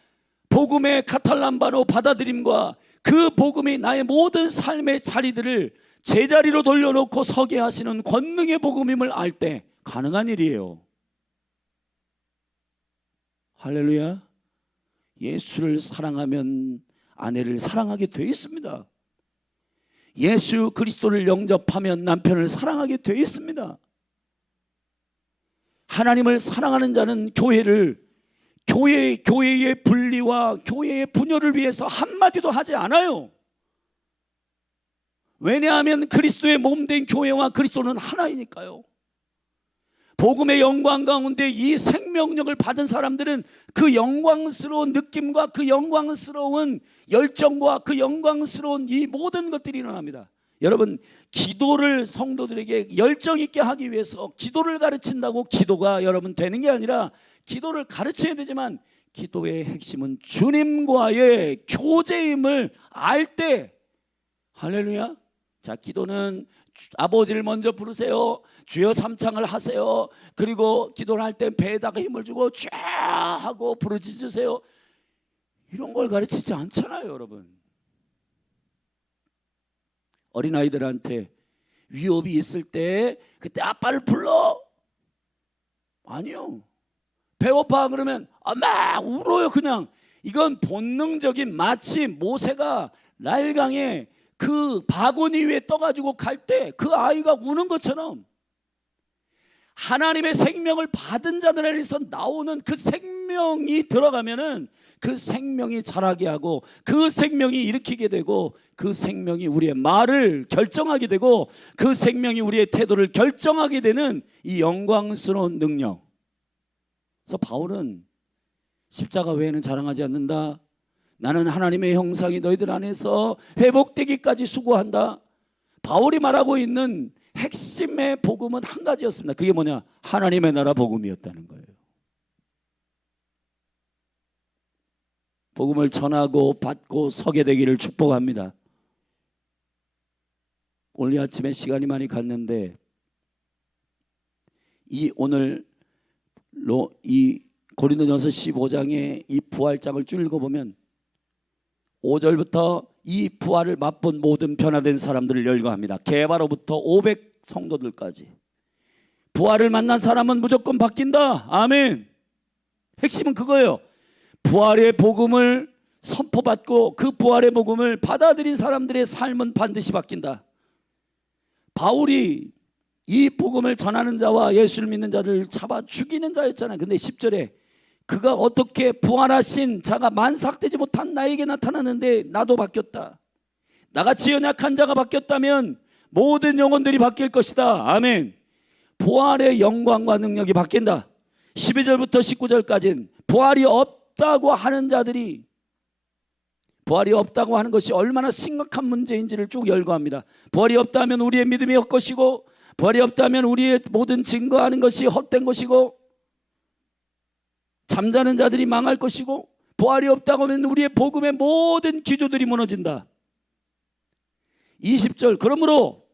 복음의 카탈람바로 받아들임과 그 복음이 나의 모든 삶의 자리들을 제자리로 돌려놓고 서게 하시는 권능의 복음임을 알 때 가능한 일이에요. 할렐루야. 예수를 사랑하면 아내를 사랑하게 돼 있습니다. 예수 그리스도를 영접하면 남편을 사랑하게 돼 있습니다. 하나님을 사랑하는 자는 교회의 분리와 교회의 분열을 위해서 한마디도 하지 않아요. 왜냐하면 그리스도의 몸된 교회와 그리스도는 하나이니까요. 복음의 영광 가운데 이 생명력을 받은 사람들은 그 영광스러운 느낌과 그 영광스러운 열정과 그 영광스러운 이 모든 것들이 일어납니다. 여러분, 기도를 성도들에게 열정 있게 하기 위해서 기도를 가르친다고 기도가 여러분 되는 게 아니라, 기도를 가르쳐야 되지만 기도의 핵심은 주님과의 교제임을 알 때, 할렐루야. 자, 기도는 아버지를 먼저 부르세요, 주여 삼창을 하세요, 그리고 기도를 할 때 배에다가 힘을 주고 쫙 하고 부르짖으세요, 이런 걸 가르치지 않잖아요. 여러분, 어린아이들한테 위협이 있을 때 그때 아빠를 불러, 아니요. 배고파 그러면 막 울어요. 그냥 이건 본능적인, 마치 모세가 나일강에 그 바구니 위에 떠가지고 갈 때 그 아이가 우는 것처럼, 하나님의 생명을 받은 자들에서 나오는 그 생명이 들어가면은 그 생명이 자라게 하고, 그 생명이 일으키게 되고, 그 생명이 우리의 말을 결정하게 되고, 그 생명이 우리의 태도를 결정하게 되는 이 영광스러운 능력. 그래서 바울은 십자가 외에는 자랑하지 않는다, 나는 하나님의 형상이 너희들 안에서 회복되기까지 수고한다. 바울이 말하고 있는 핵심의 복음은 한 가지였습니다. 그게 뭐냐? 하나님의 나라 복음이었다는 거예요. 복음을 전하고 받고 서게 되기를 축복합니다. 오늘 아침에 시간이 많이 갔는데, 오늘 이 고린도전서 15장의 이 부활장을 쭉 읽어보면 5절부터 이 부활을 맛본 모든 변화된 사람들을 열거합니다. 게바로부터 500 성도들까지. 부활을 만난 사람은 무조건 바뀐다. 아멘. 핵심은 그거예요. 부활의 복음을 선포받고 그 부활의 복음을 받아들인 사람들의 삶은 반드시 바뀐다. 바울이 이 복음을 전하는 자와 예수를 믿는 자를 잡아 죽이는 자였잖아요. 근데 10절에 그가 어떻게 부활하신 자가 만삭되지 못한 나에게 나타나는데 나도 바뀌었다. 나같이 연약한 자가 바뀌었다면 모든 영혼들이 바뀔 것이다. 아멘. 부활의 영광과 능력이 바뀐다. 12절부터 19절까지는 부활이 없다고 하는 자들이, 부활이 없다고 하는 것이 얼마나 심각한 문제인지를 쭉 열거합니다. 부활이 없다면 우리의 믿음이 헛것이고, 부활이 없다면 우리의 모든 증거하는 것이 헛된 것이고, 잠자는 자들이 망할 것이고, 부활이 없다고 하면 우리의 복음의 모든 기조들이 무너진다. 20절, 그러므로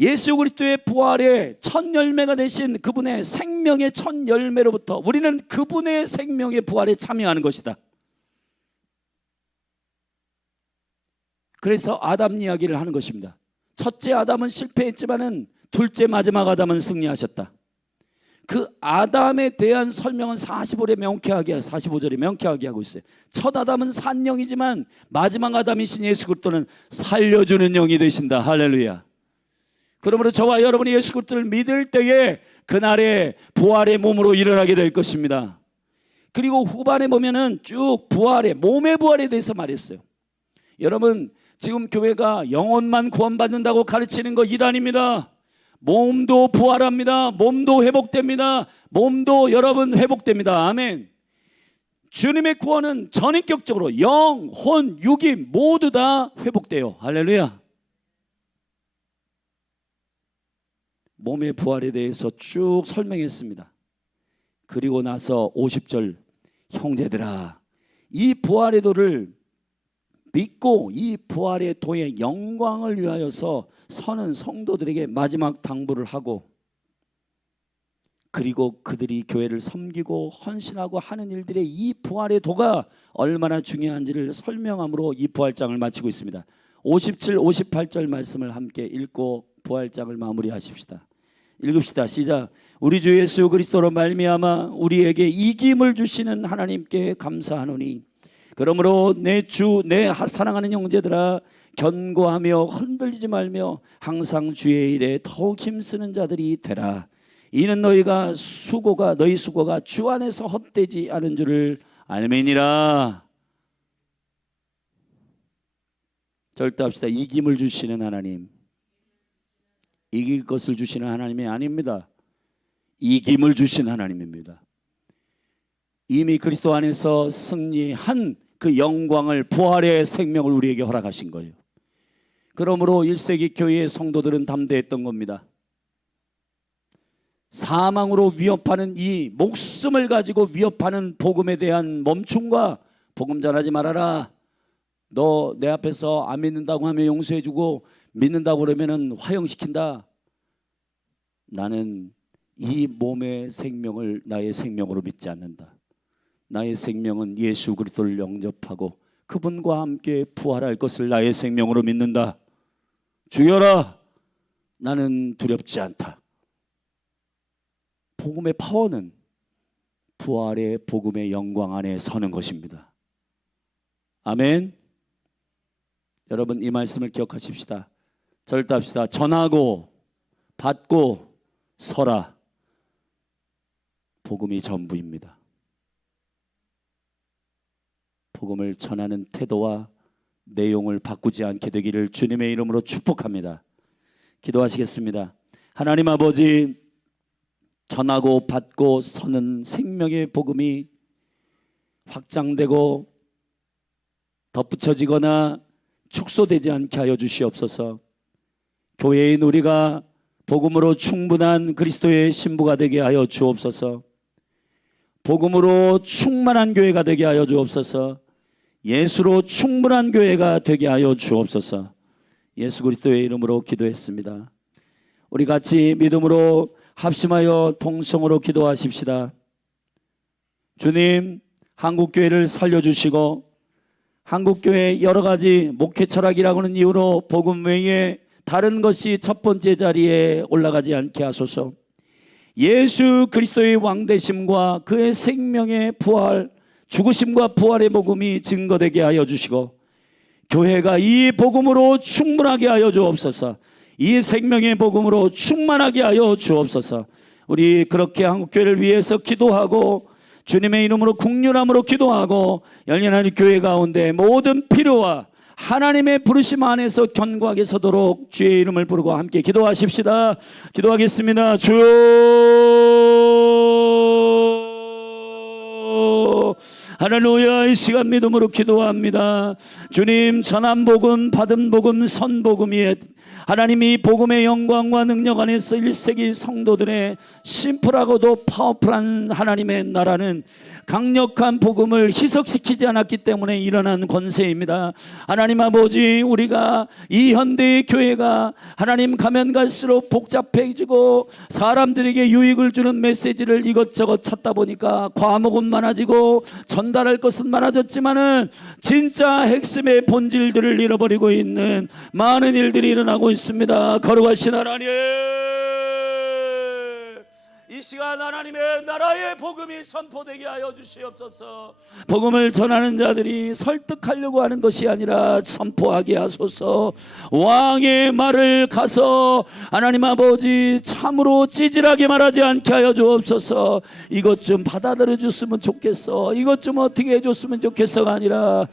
예수 그리스도의 부활의 첫 열매가 되신 그분의 생명의 첫 열매로부터 우리는 그분의 생명의 부활에 참여하는 것이다. 그래서 아담 이야기를 하는 것입니다. 첫째 아담은 실패했지만은 둘째 마지막 아담은 승리하셨다. 그 아담에 대한 설명은 45절에 명쾌하게 하고 있어요. 첫 아담은 산 영이지만 마지막 아담이신 예수 그리스도는 살려주는 영이 되신다. 할렐루야. 그러므로 저와 여러분이 예수 그리스도를 믿을 때에 그날의 부활의 몸으로 일어나게 될 것입니다. 그리고 후반에 보면은 쭉 부활의 몸의 부활에 대해서 말했어요. 여러분, 지금 교회가 영혼만 구원받는다고 가르치는 거 이단입니다. 몸도 부활합니다. 몸도 회복됩니다. 몸도 여러분 회복됩니다. 아멘. 주님의 구원은 전인격적으로 영, 혼, 육이 모두 다 회복돼요. 할렐루야. 몸의 부활에 대해서 쭉 설명했습니다. 그리고 나서 50절, 형제들아, 이 부활의 도를 믿고 이 부활의 도의 영광을 위하여서 서는 성도들에게 마지막 당부를 하고, 그리고 그들이 교회를 섬기고 헌신하고 하는 일들의 이 부활의 도가 얼마나 중요한지를 설명함으로 이 부활장을 마치고 있습니다. 57, 58절 말씀을 함께 읽고 부활장을 마무리하십시다. 읽읍시다. 시작. 우리 주 예수 그리스도로 말미암아 우리에게 이김을 주시는 하나님께 감사하노니, 그러므로 내 사랑하는 형제들아, 견고하며 흔들리지 말며 항상 주의 일에 더욱 힘쓰는 자들이 되라. 이는 너희 수고가 주 안에서 헛되지 않은 줄을 알매니라. 절대합시다. 이김을 주시는 하나님, 이길 것을 주시는 하나님이 아닙니다. 이김을 주신 하나님입니다. 이미 그리스도 안에서 승리한 그 영광을, 부활의 생명을 우리에게 허락하신 거예요. 그러므로 1세기 교회의 성도들은 담대했던 겁니다. 사망으로 위협하는 이 목숨을 가지고 위협하는 복음에 대한 멈춤과, 복음 전하지 말아라, 너 내 앞에서 안 믿는다고 하면 용서해주고 믿는다고 그러면 화형시킨다. 나는 이 몸의 생명을 나의 생명으로 믿지 않는다. 나의 생명은 예수 그리스도를 영접하고 그분과 함께 부활할 것을 나의 생명으로 믿는다. 주여라, 나는 두렵지 않다. 복음의 파워는 부활의 복음의 영광 안에 서는 것입니다. 아멘. 여러분, 이 말씀을 기억하십시다. 절대합시다. 전하고 받고 서라. 복음이 전부입니다. 복음을 전하는 태도와 내용을 바꾸지 않게 되기를 주님의 이름으로 축복합니다. 기도하시겠습니다. 하나님 아버지, 전하고 받고 서는 생명의 복음이 확장되고 덧붙여지거나 축소되지 않게 하여 주시옵소서. 교회인 우리가 복음으로 충분한 그리스도의 신부가 되게 하여 주옵소서. 복음으로 충만한 교회가 되게 하여 주옵소서. 예수로 충분한 교회가 되게 하여 주옵소서. 예수 그리스도의 이름으로 기도했습니다. 우리 같이 믿음으로 합심하여 통성으로 기도하십시다. 주님, 한국교회를 살려주시고 한국교회 여러 가지 목회 철학이라고 하는 이유로 복음 외에 다른 것이 첫 번째 자리에 올라가지 않게 하소서. 예수 그리스도의 왕되심과 그의 생명의 부활, 죽으심과 부활의 복음이 증거되게 하여 주시고 교회가 이 복음으로 충분하게 하여 주옵소서. 이 생명의 복음으로 충만하게 하여 주옵소서. 우리 그렇게 한국교회를 위해서 기도하고 주님의 이름으로 국률함으로 기도하고 열린한 교회 가운데 모든 필요와 하나님의 부르심 안에서 견고하게 서도록 주의 이름을 부르고 함께 기도하십시다. 기도하겠습니다. 주 할렐루야. 이 시간 믿음으로 기도합니다. 주님, 전한 복음, 받은 복음, 선 복음이 하나님이 복음의 영광과 능력 안에서 1세기 성도들의 심플하고도 파워풀한 하나님의 나라는 강력한 복음을 희석시키지 않았기 때문에 일어난 권세입니다. 하나님 아버지, 우리가 이 현대의 교회가 하나님 가면 갈수록 복잡해지고 사람들에게 유익을 주는 메시지를 이것저것 찾다 보니까 과목은 많아지고 전달할 것은 많아졌지만은 진짜 핵심의 본질들을 잃어버리고 있는 많은 일들이 일어나고 있습니다. 거룩하신 하나님, 이 시간 하나님의 나라의 복음이 선포되게 하여 주시옵소서. 복음을 전하는 자들이 설득하려고 하는 것이 아니라 선포하게 하소서. 왕의 말을 가서 하나님 아버지 참으로 찌질하게 말하지 않게 하여 주옵소서. 이것 좀 받아들여 줬으면 좋겠어, 이것 좀 어떻게 해줬으면 좋겠어가 아니라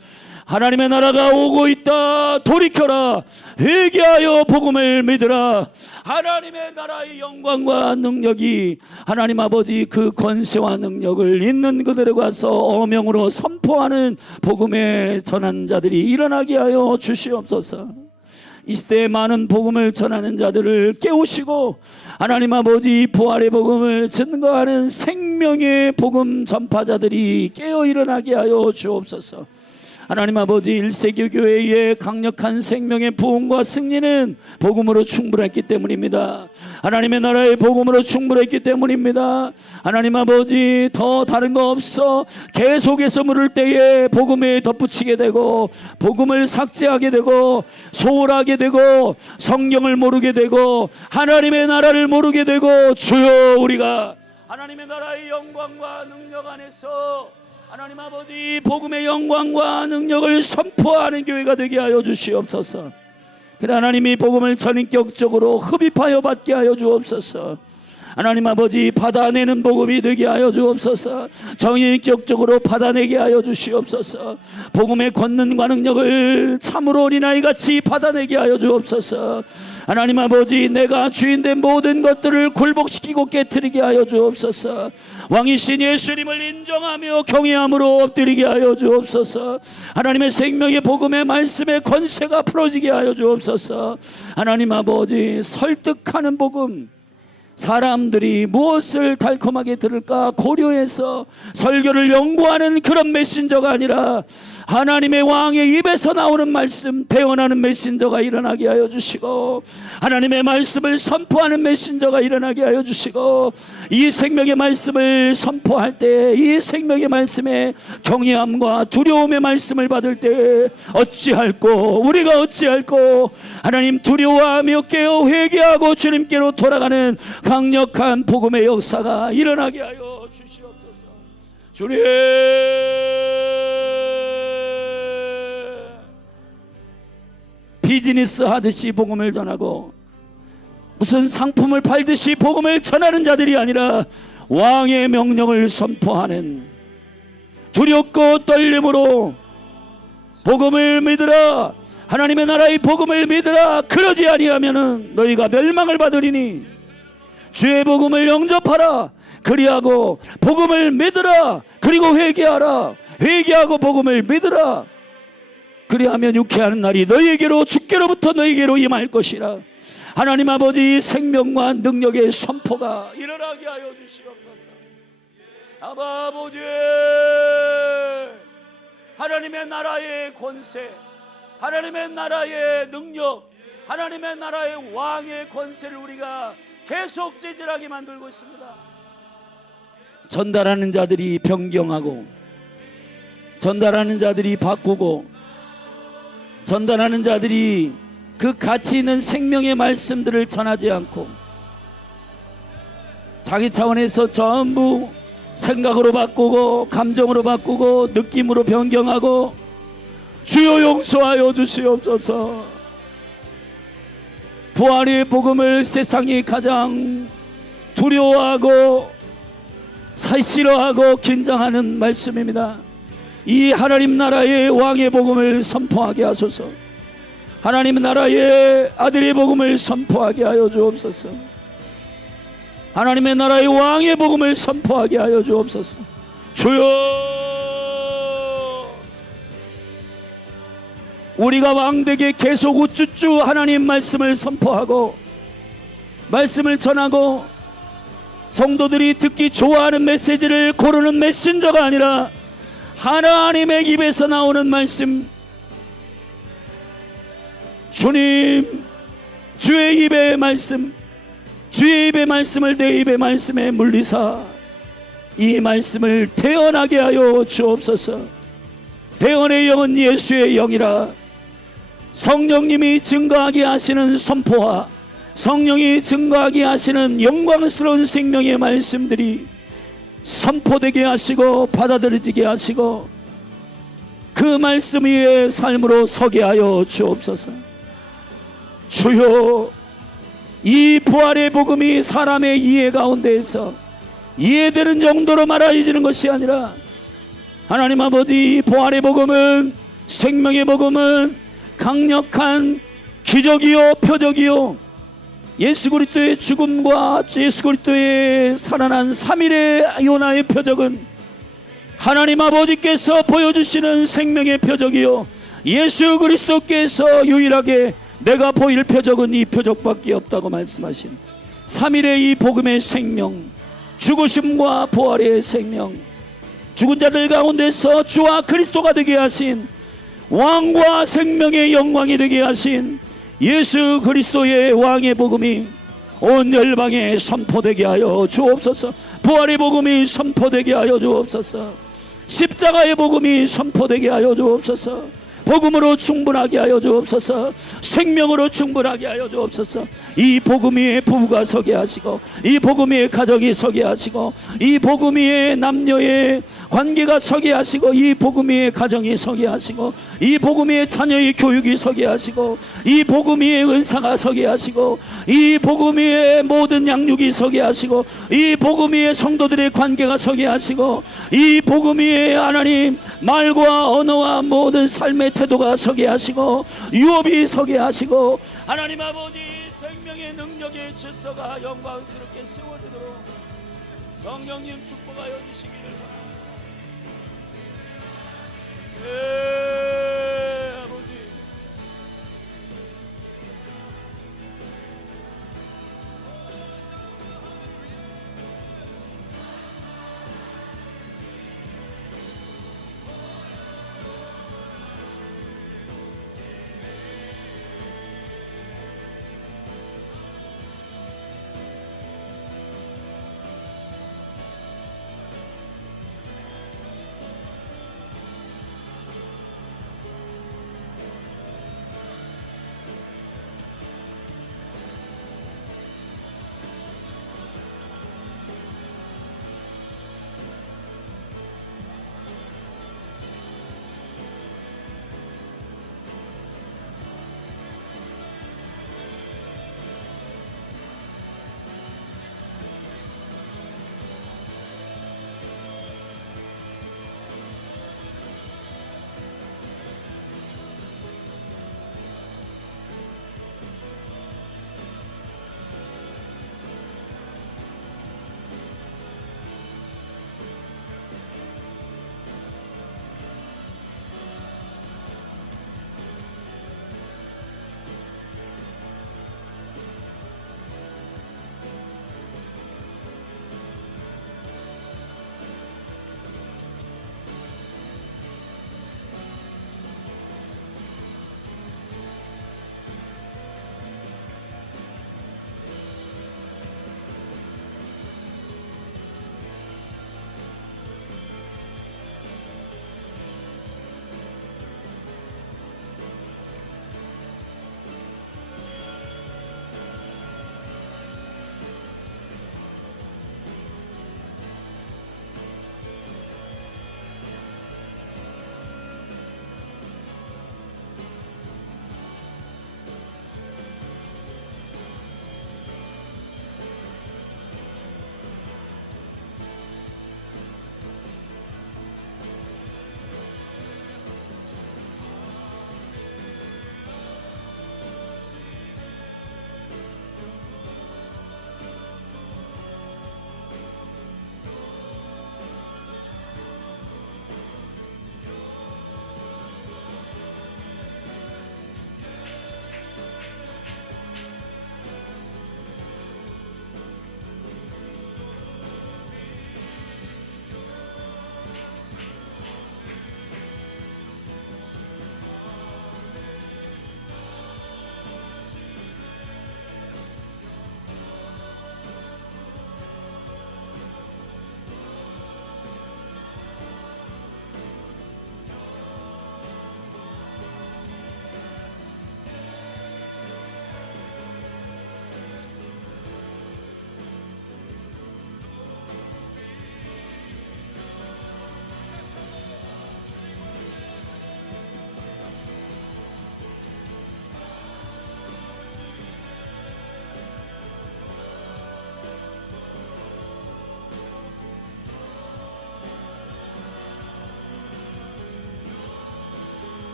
하나님의 나라가 오고 있다, 돌이켜라, 회개하여 복음을 믿으라. 하나님의 나라의 영광과 능력이 하나님 아버지 그 권세와 능력을 있는 그들에 가서 어명으로 선포하는 복음의 전한 자들이 일어나게 하여 주시옵소서. 이 시대에 많은 복음을 전하는 자들을 깨우시고 하나님 아버지 부활의 복음을 증거하는 생명의 복음 전파자들이 깨어 일어나게 하여 주옵소서. 하나님 아버지, 1세기 교회의 강력한 생명의 부흥과 승리는 복음으로 충분했기 때문입니다. 하나님의 나라의 복음으로 충분했기 때문입니다. 하나님 아버지, 더 다른 거 없어. 계속해서 물을 때에 복음에 덧붙이게 되고 복음을 삭제하게 되고 소홀하게 되고 성경을 모르게 되고 하나님의 나라를 모르게 되고, 주여 우리가 하나님의 나라의 영광과 능력 안에서 하나님 아버지 복음의 영광과 능력을 선포하는 교회가 되게 하여 주시옵소서. 그래 하나님이 복음을 전인격적으로 흡입하여 받게 하여 주옵소서. 하나님 아버지 받아내는 복음이 되게 하여 주옵소서. 정인격적으로 받아내게 하여 주시옵소서. 복음의 권능과 능력을 참으로 어린아이같이 받아내게 하여 주옵소서. 하나님 아버지, 내가 주인된 모든 것들을 굴복시키고 깨트리게 하여 주옵소서. 왕이신 예수님을 인정하며 경외함으로 엎드리게 하여 주옵소서. 하나님의 생명의 복음의 말씀의 권세가 풀어지게 하여 주옵소서. 하나님 아버지, 설득하는 복음, 사람들이 무엇을 달콤하게 들을까 고려해서 설교를 연구하는 그런 메신저가 아니라 하나님의 왕의 입에서 나오는 말씀, 대언하는 메신저가 일어나게 하여 주시고 하나님의 말씀을 선포하는 메신저가 일어나게 하여 주시고, 이 생명의 말씀을 선포할 때 이 생명의 말씀에 경외함과 두려움의 말씀을 받을 때 어찌할꼬, 우리가 어찌할꼬, 하나님 두려워하며 깨어 회개하고 주님께로 돌아가는 강력한 복음의 역사가 일어나게 하여 주시옵소서. 주님, 비즈니스 하듯이 복음을 전하고 무슨 상품을 팔듯이 복음을 전하는 자들이 아니라 왕의 명령을 선포하는, 두렵고 떨림으로 복음을 믿으라, 하나님의 나라의 복음을 믿으라, 그러지 아니하면은 너희가 멸망을 받으리니 주의 복음을 영접하라, 그리하고 복음을 믿으라, 그리고 회개하라, 회개하고 복음을 믿으라, 그리하면 유쾌하는 날이 너희에게로, 주께로부터 너희에게로 임할 것이라. 하나님 아버지 생명과 능력의 선포가 일어나게 하여 주시옵소서. 아버지, 하나님의 나라의 권세, 하나님의 나라의 능력, 하나님의 나라의 왕의 권세를 우리가 계속 찌질하게 만들고 있습니다. 전달하는 자들이 변경하고, 전달하는 자들이 바꾸고, 전달하는 자들이 그 가치 있는 생명의 말씀들을 전하지 않고 자기 차원에서 전부 생각으로 바꾸고 감정으로 바꾸고 느낌으로 변경하고, 주여 용서하여 주시옵소서. 부활의 복음을 세상이 가장 두려워하고 싫어하고 긴장하는 말씀입니다. 이 하나님 나라의 왕의 복음을 선포하게 하소서. 하나님 나라의 아들의 복음을 선포하게 하여 주옵소서. 하나님의 나라의 왕의 복음을 선포하게 하여 주옵소서. 주여, 우리가 왕되게 계속 우쭈쭈 하나님 말씀을 선포하고 말씀을 전하고 성도들이 듣기 좋아하는 메시지를 고르는 메신저가 아니라 하나님의 입에서 나오는 말씀, 주님 주의 입의 말씀, 주의 입의 말씀을 내 입의 말씀에 물리사 이 말씀을 태어나게 하여 주옵소서. 대언의 영은 예수의 영이라. 성령님이 증거하게 하시는 선포와 성령이 증거하게 하시는 영광스러운 생명의 말씀들이 선포되게 하시고 받아들여지게 하시고 그 말씀 위에 삶으로 서게 하여 주옵소서. 주여, 이 부활의 복음이 사람의 이해 가운데에서 이해되는 정도로 말하여지는 것이 아니라 하나님 아버지, 부활의 복음은, 생명의 복음은 강력한 기적이요 표적이요 예수 그리스도의 죽음과 예수 그리스도의 살아난 3일의 요나의 표적은 하나님 아버지께서 보여주시는 생명의 표적이요 예수 그리스도께서 유일하게 내가 보일 표적은 이 표적밖에 없다고 말씀하신 3일의 이 복음의 생명, 죽으심과 부활의 생명, 죽은 자들 가운데서 주와 그리스도가 되게 하신 왕과 생명의 영광이 되게 하신 예수 그리스도의 왕의 복음이 온 열방에 선포되게 하여 주옵소서. 부활의 복음이 선포되게 하여 주옵소서. 십자가의 복음이 선포되게 하여 주옵소서. 복음으로 충분하게 하여 주옵소서. 생명으로 충분하게 하여 주옵소서. 이 복음 위에 부부가 서게 하시고 이 복음 위에 가정이 서게 하시고 이 복음 위에 남녀의 관계가 서게 하시고 이 복음 위에 가정이 서게 하시고 이 복음 위에 자녀의 교육이 서게 하시고 이 복음 위에 은사가 서게 하시고 이 복음 위에 모든 양육이 서게 하시고 이 복음 위에 성도들의 관계가 서게 하시고 이 복음 위에 하나님 말과 언어와 모든 삶의 태도가 서게 하시고 유업이 서게 하시고 하나님 아버지 생명의 능력의 질서가 영광스럽게 세워지도록 성령님 축복하여 주시기를 바랍니다. 아버지,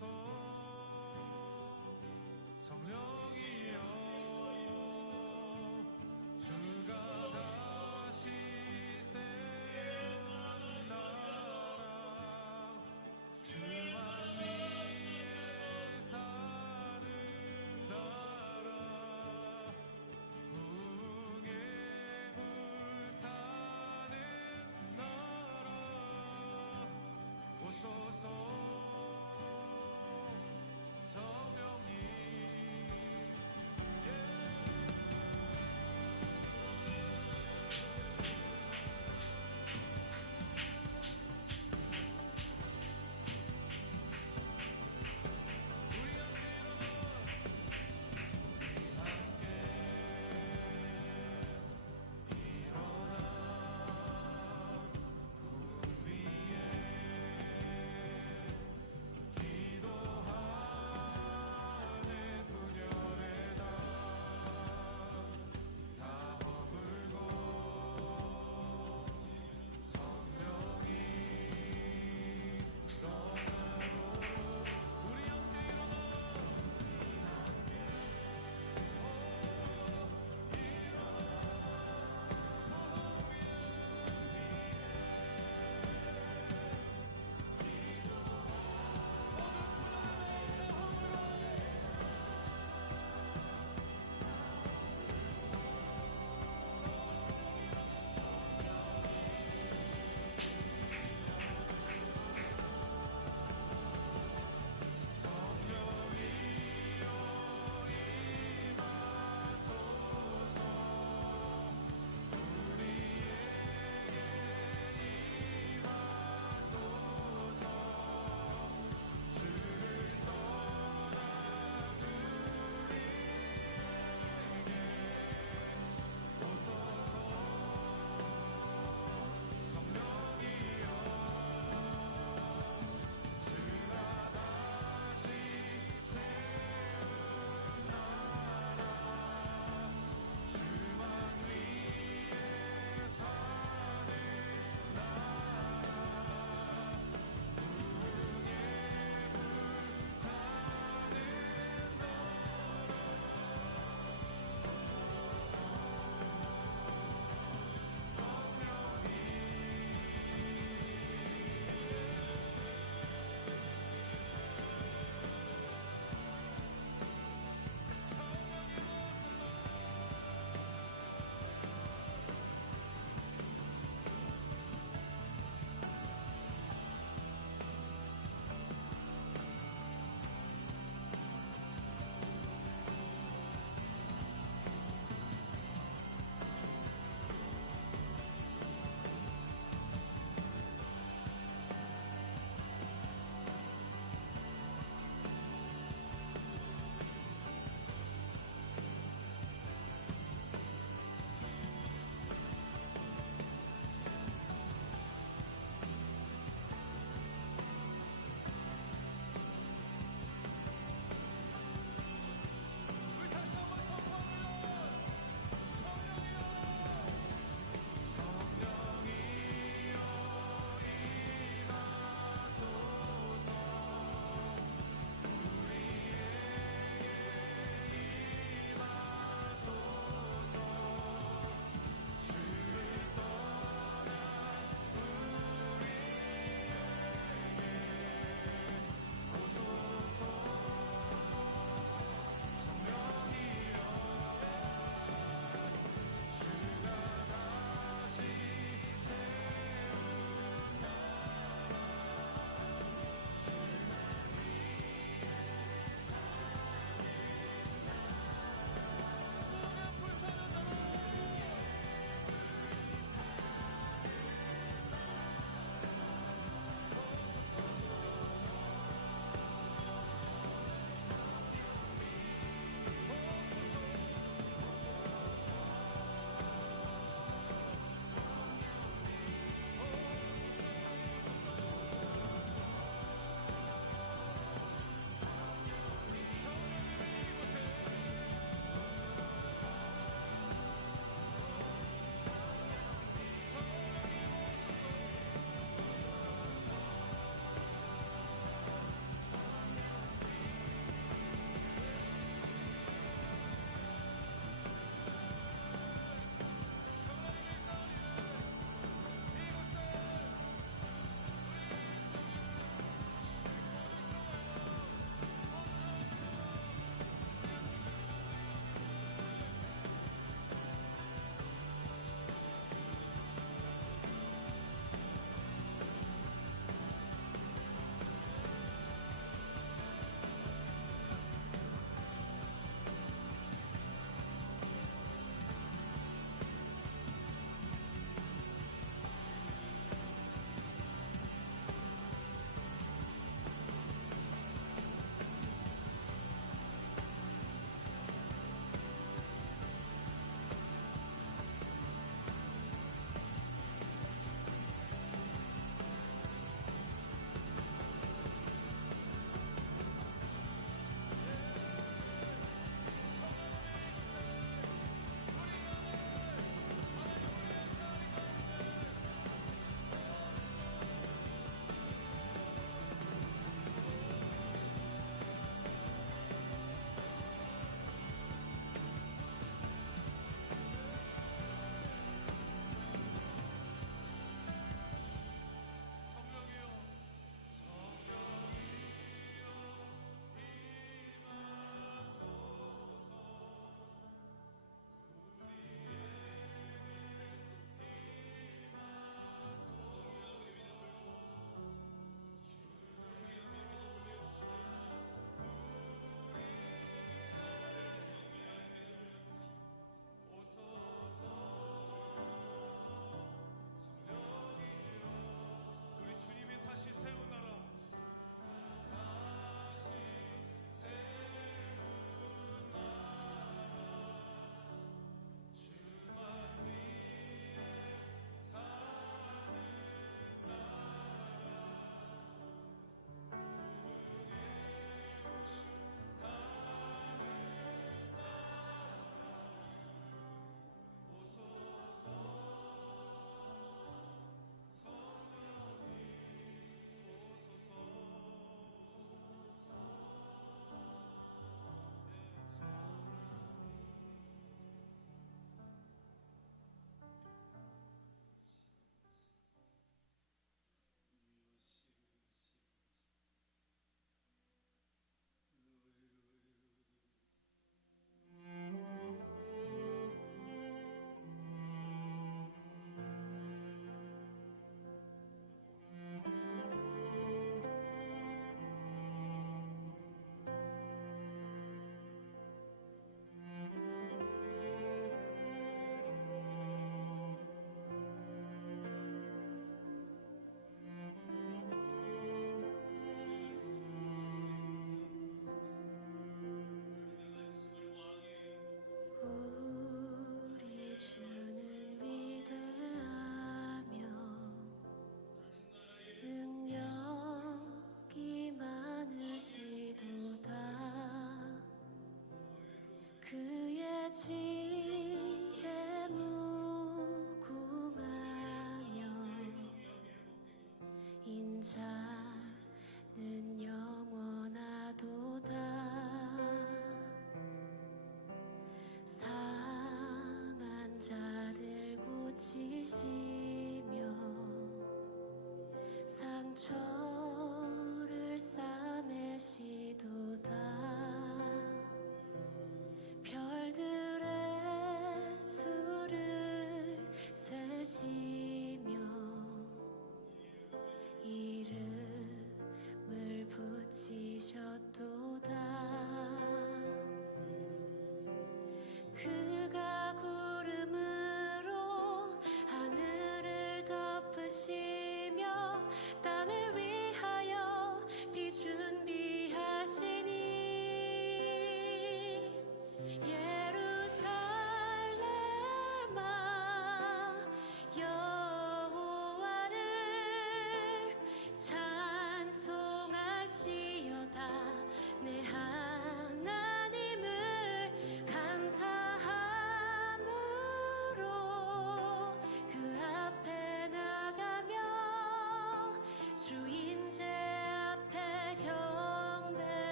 오소서 성령이여 주가 다시 세운 나라 주만 위에 사는 나라 풍에 불타는 나라 오소서 성령님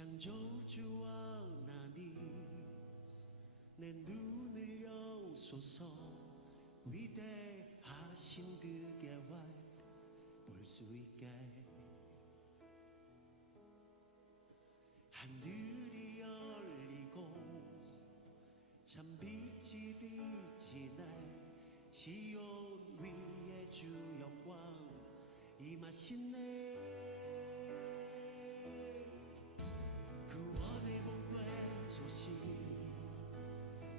창조주 하나님 내 눈을 여소서 위대하신 그 계활 볼 수 있게 하늘이 열리고 참 빛이 비치네 시온 위에 주 영광 임하시네 구원의 복된 소식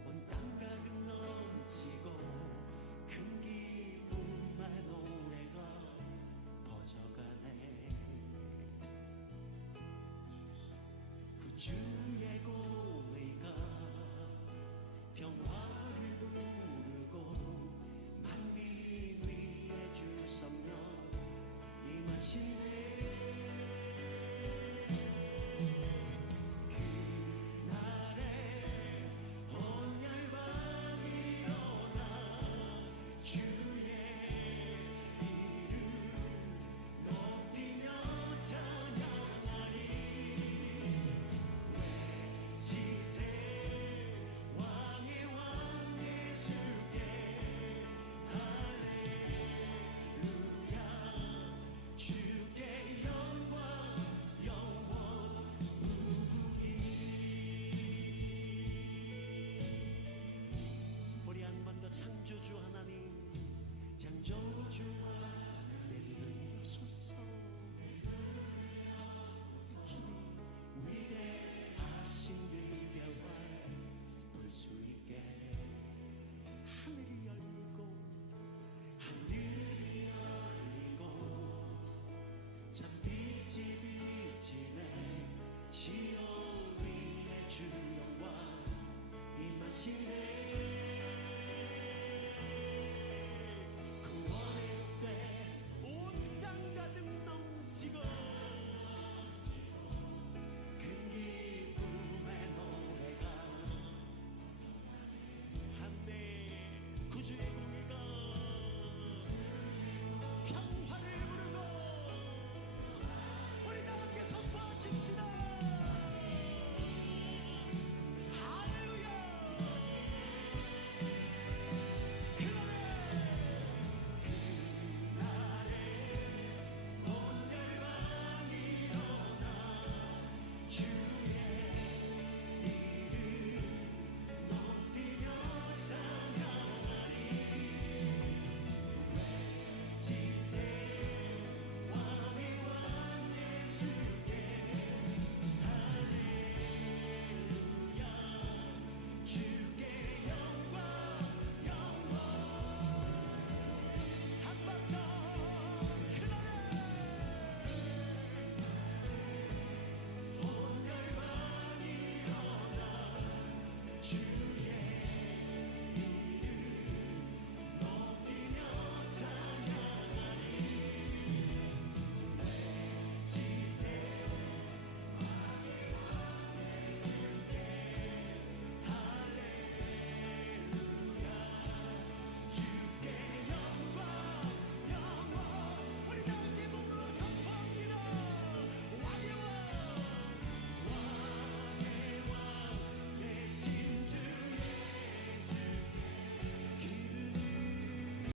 온 땅 가득 넘치고 큰 기쁨의 노래가 퍼져가네 구주의 공의가 평화를 부르고 만민 위에 주 성령 임하시네 그날에 온 열방이 일어나 주의 이름 높이며 찬양하리 외치세 왕의 왕 예수께 할렐루야 주께 영광 영원 무궁히 우리 한 번 더 창조주 하나님 창조주와 내 눈을 여소서 주님 위대하신 그 계활 볼 수 있게 하늘이 열리고 하늘이 열리고 참 빛이 비치네 시온 위에 주 영광 임하시네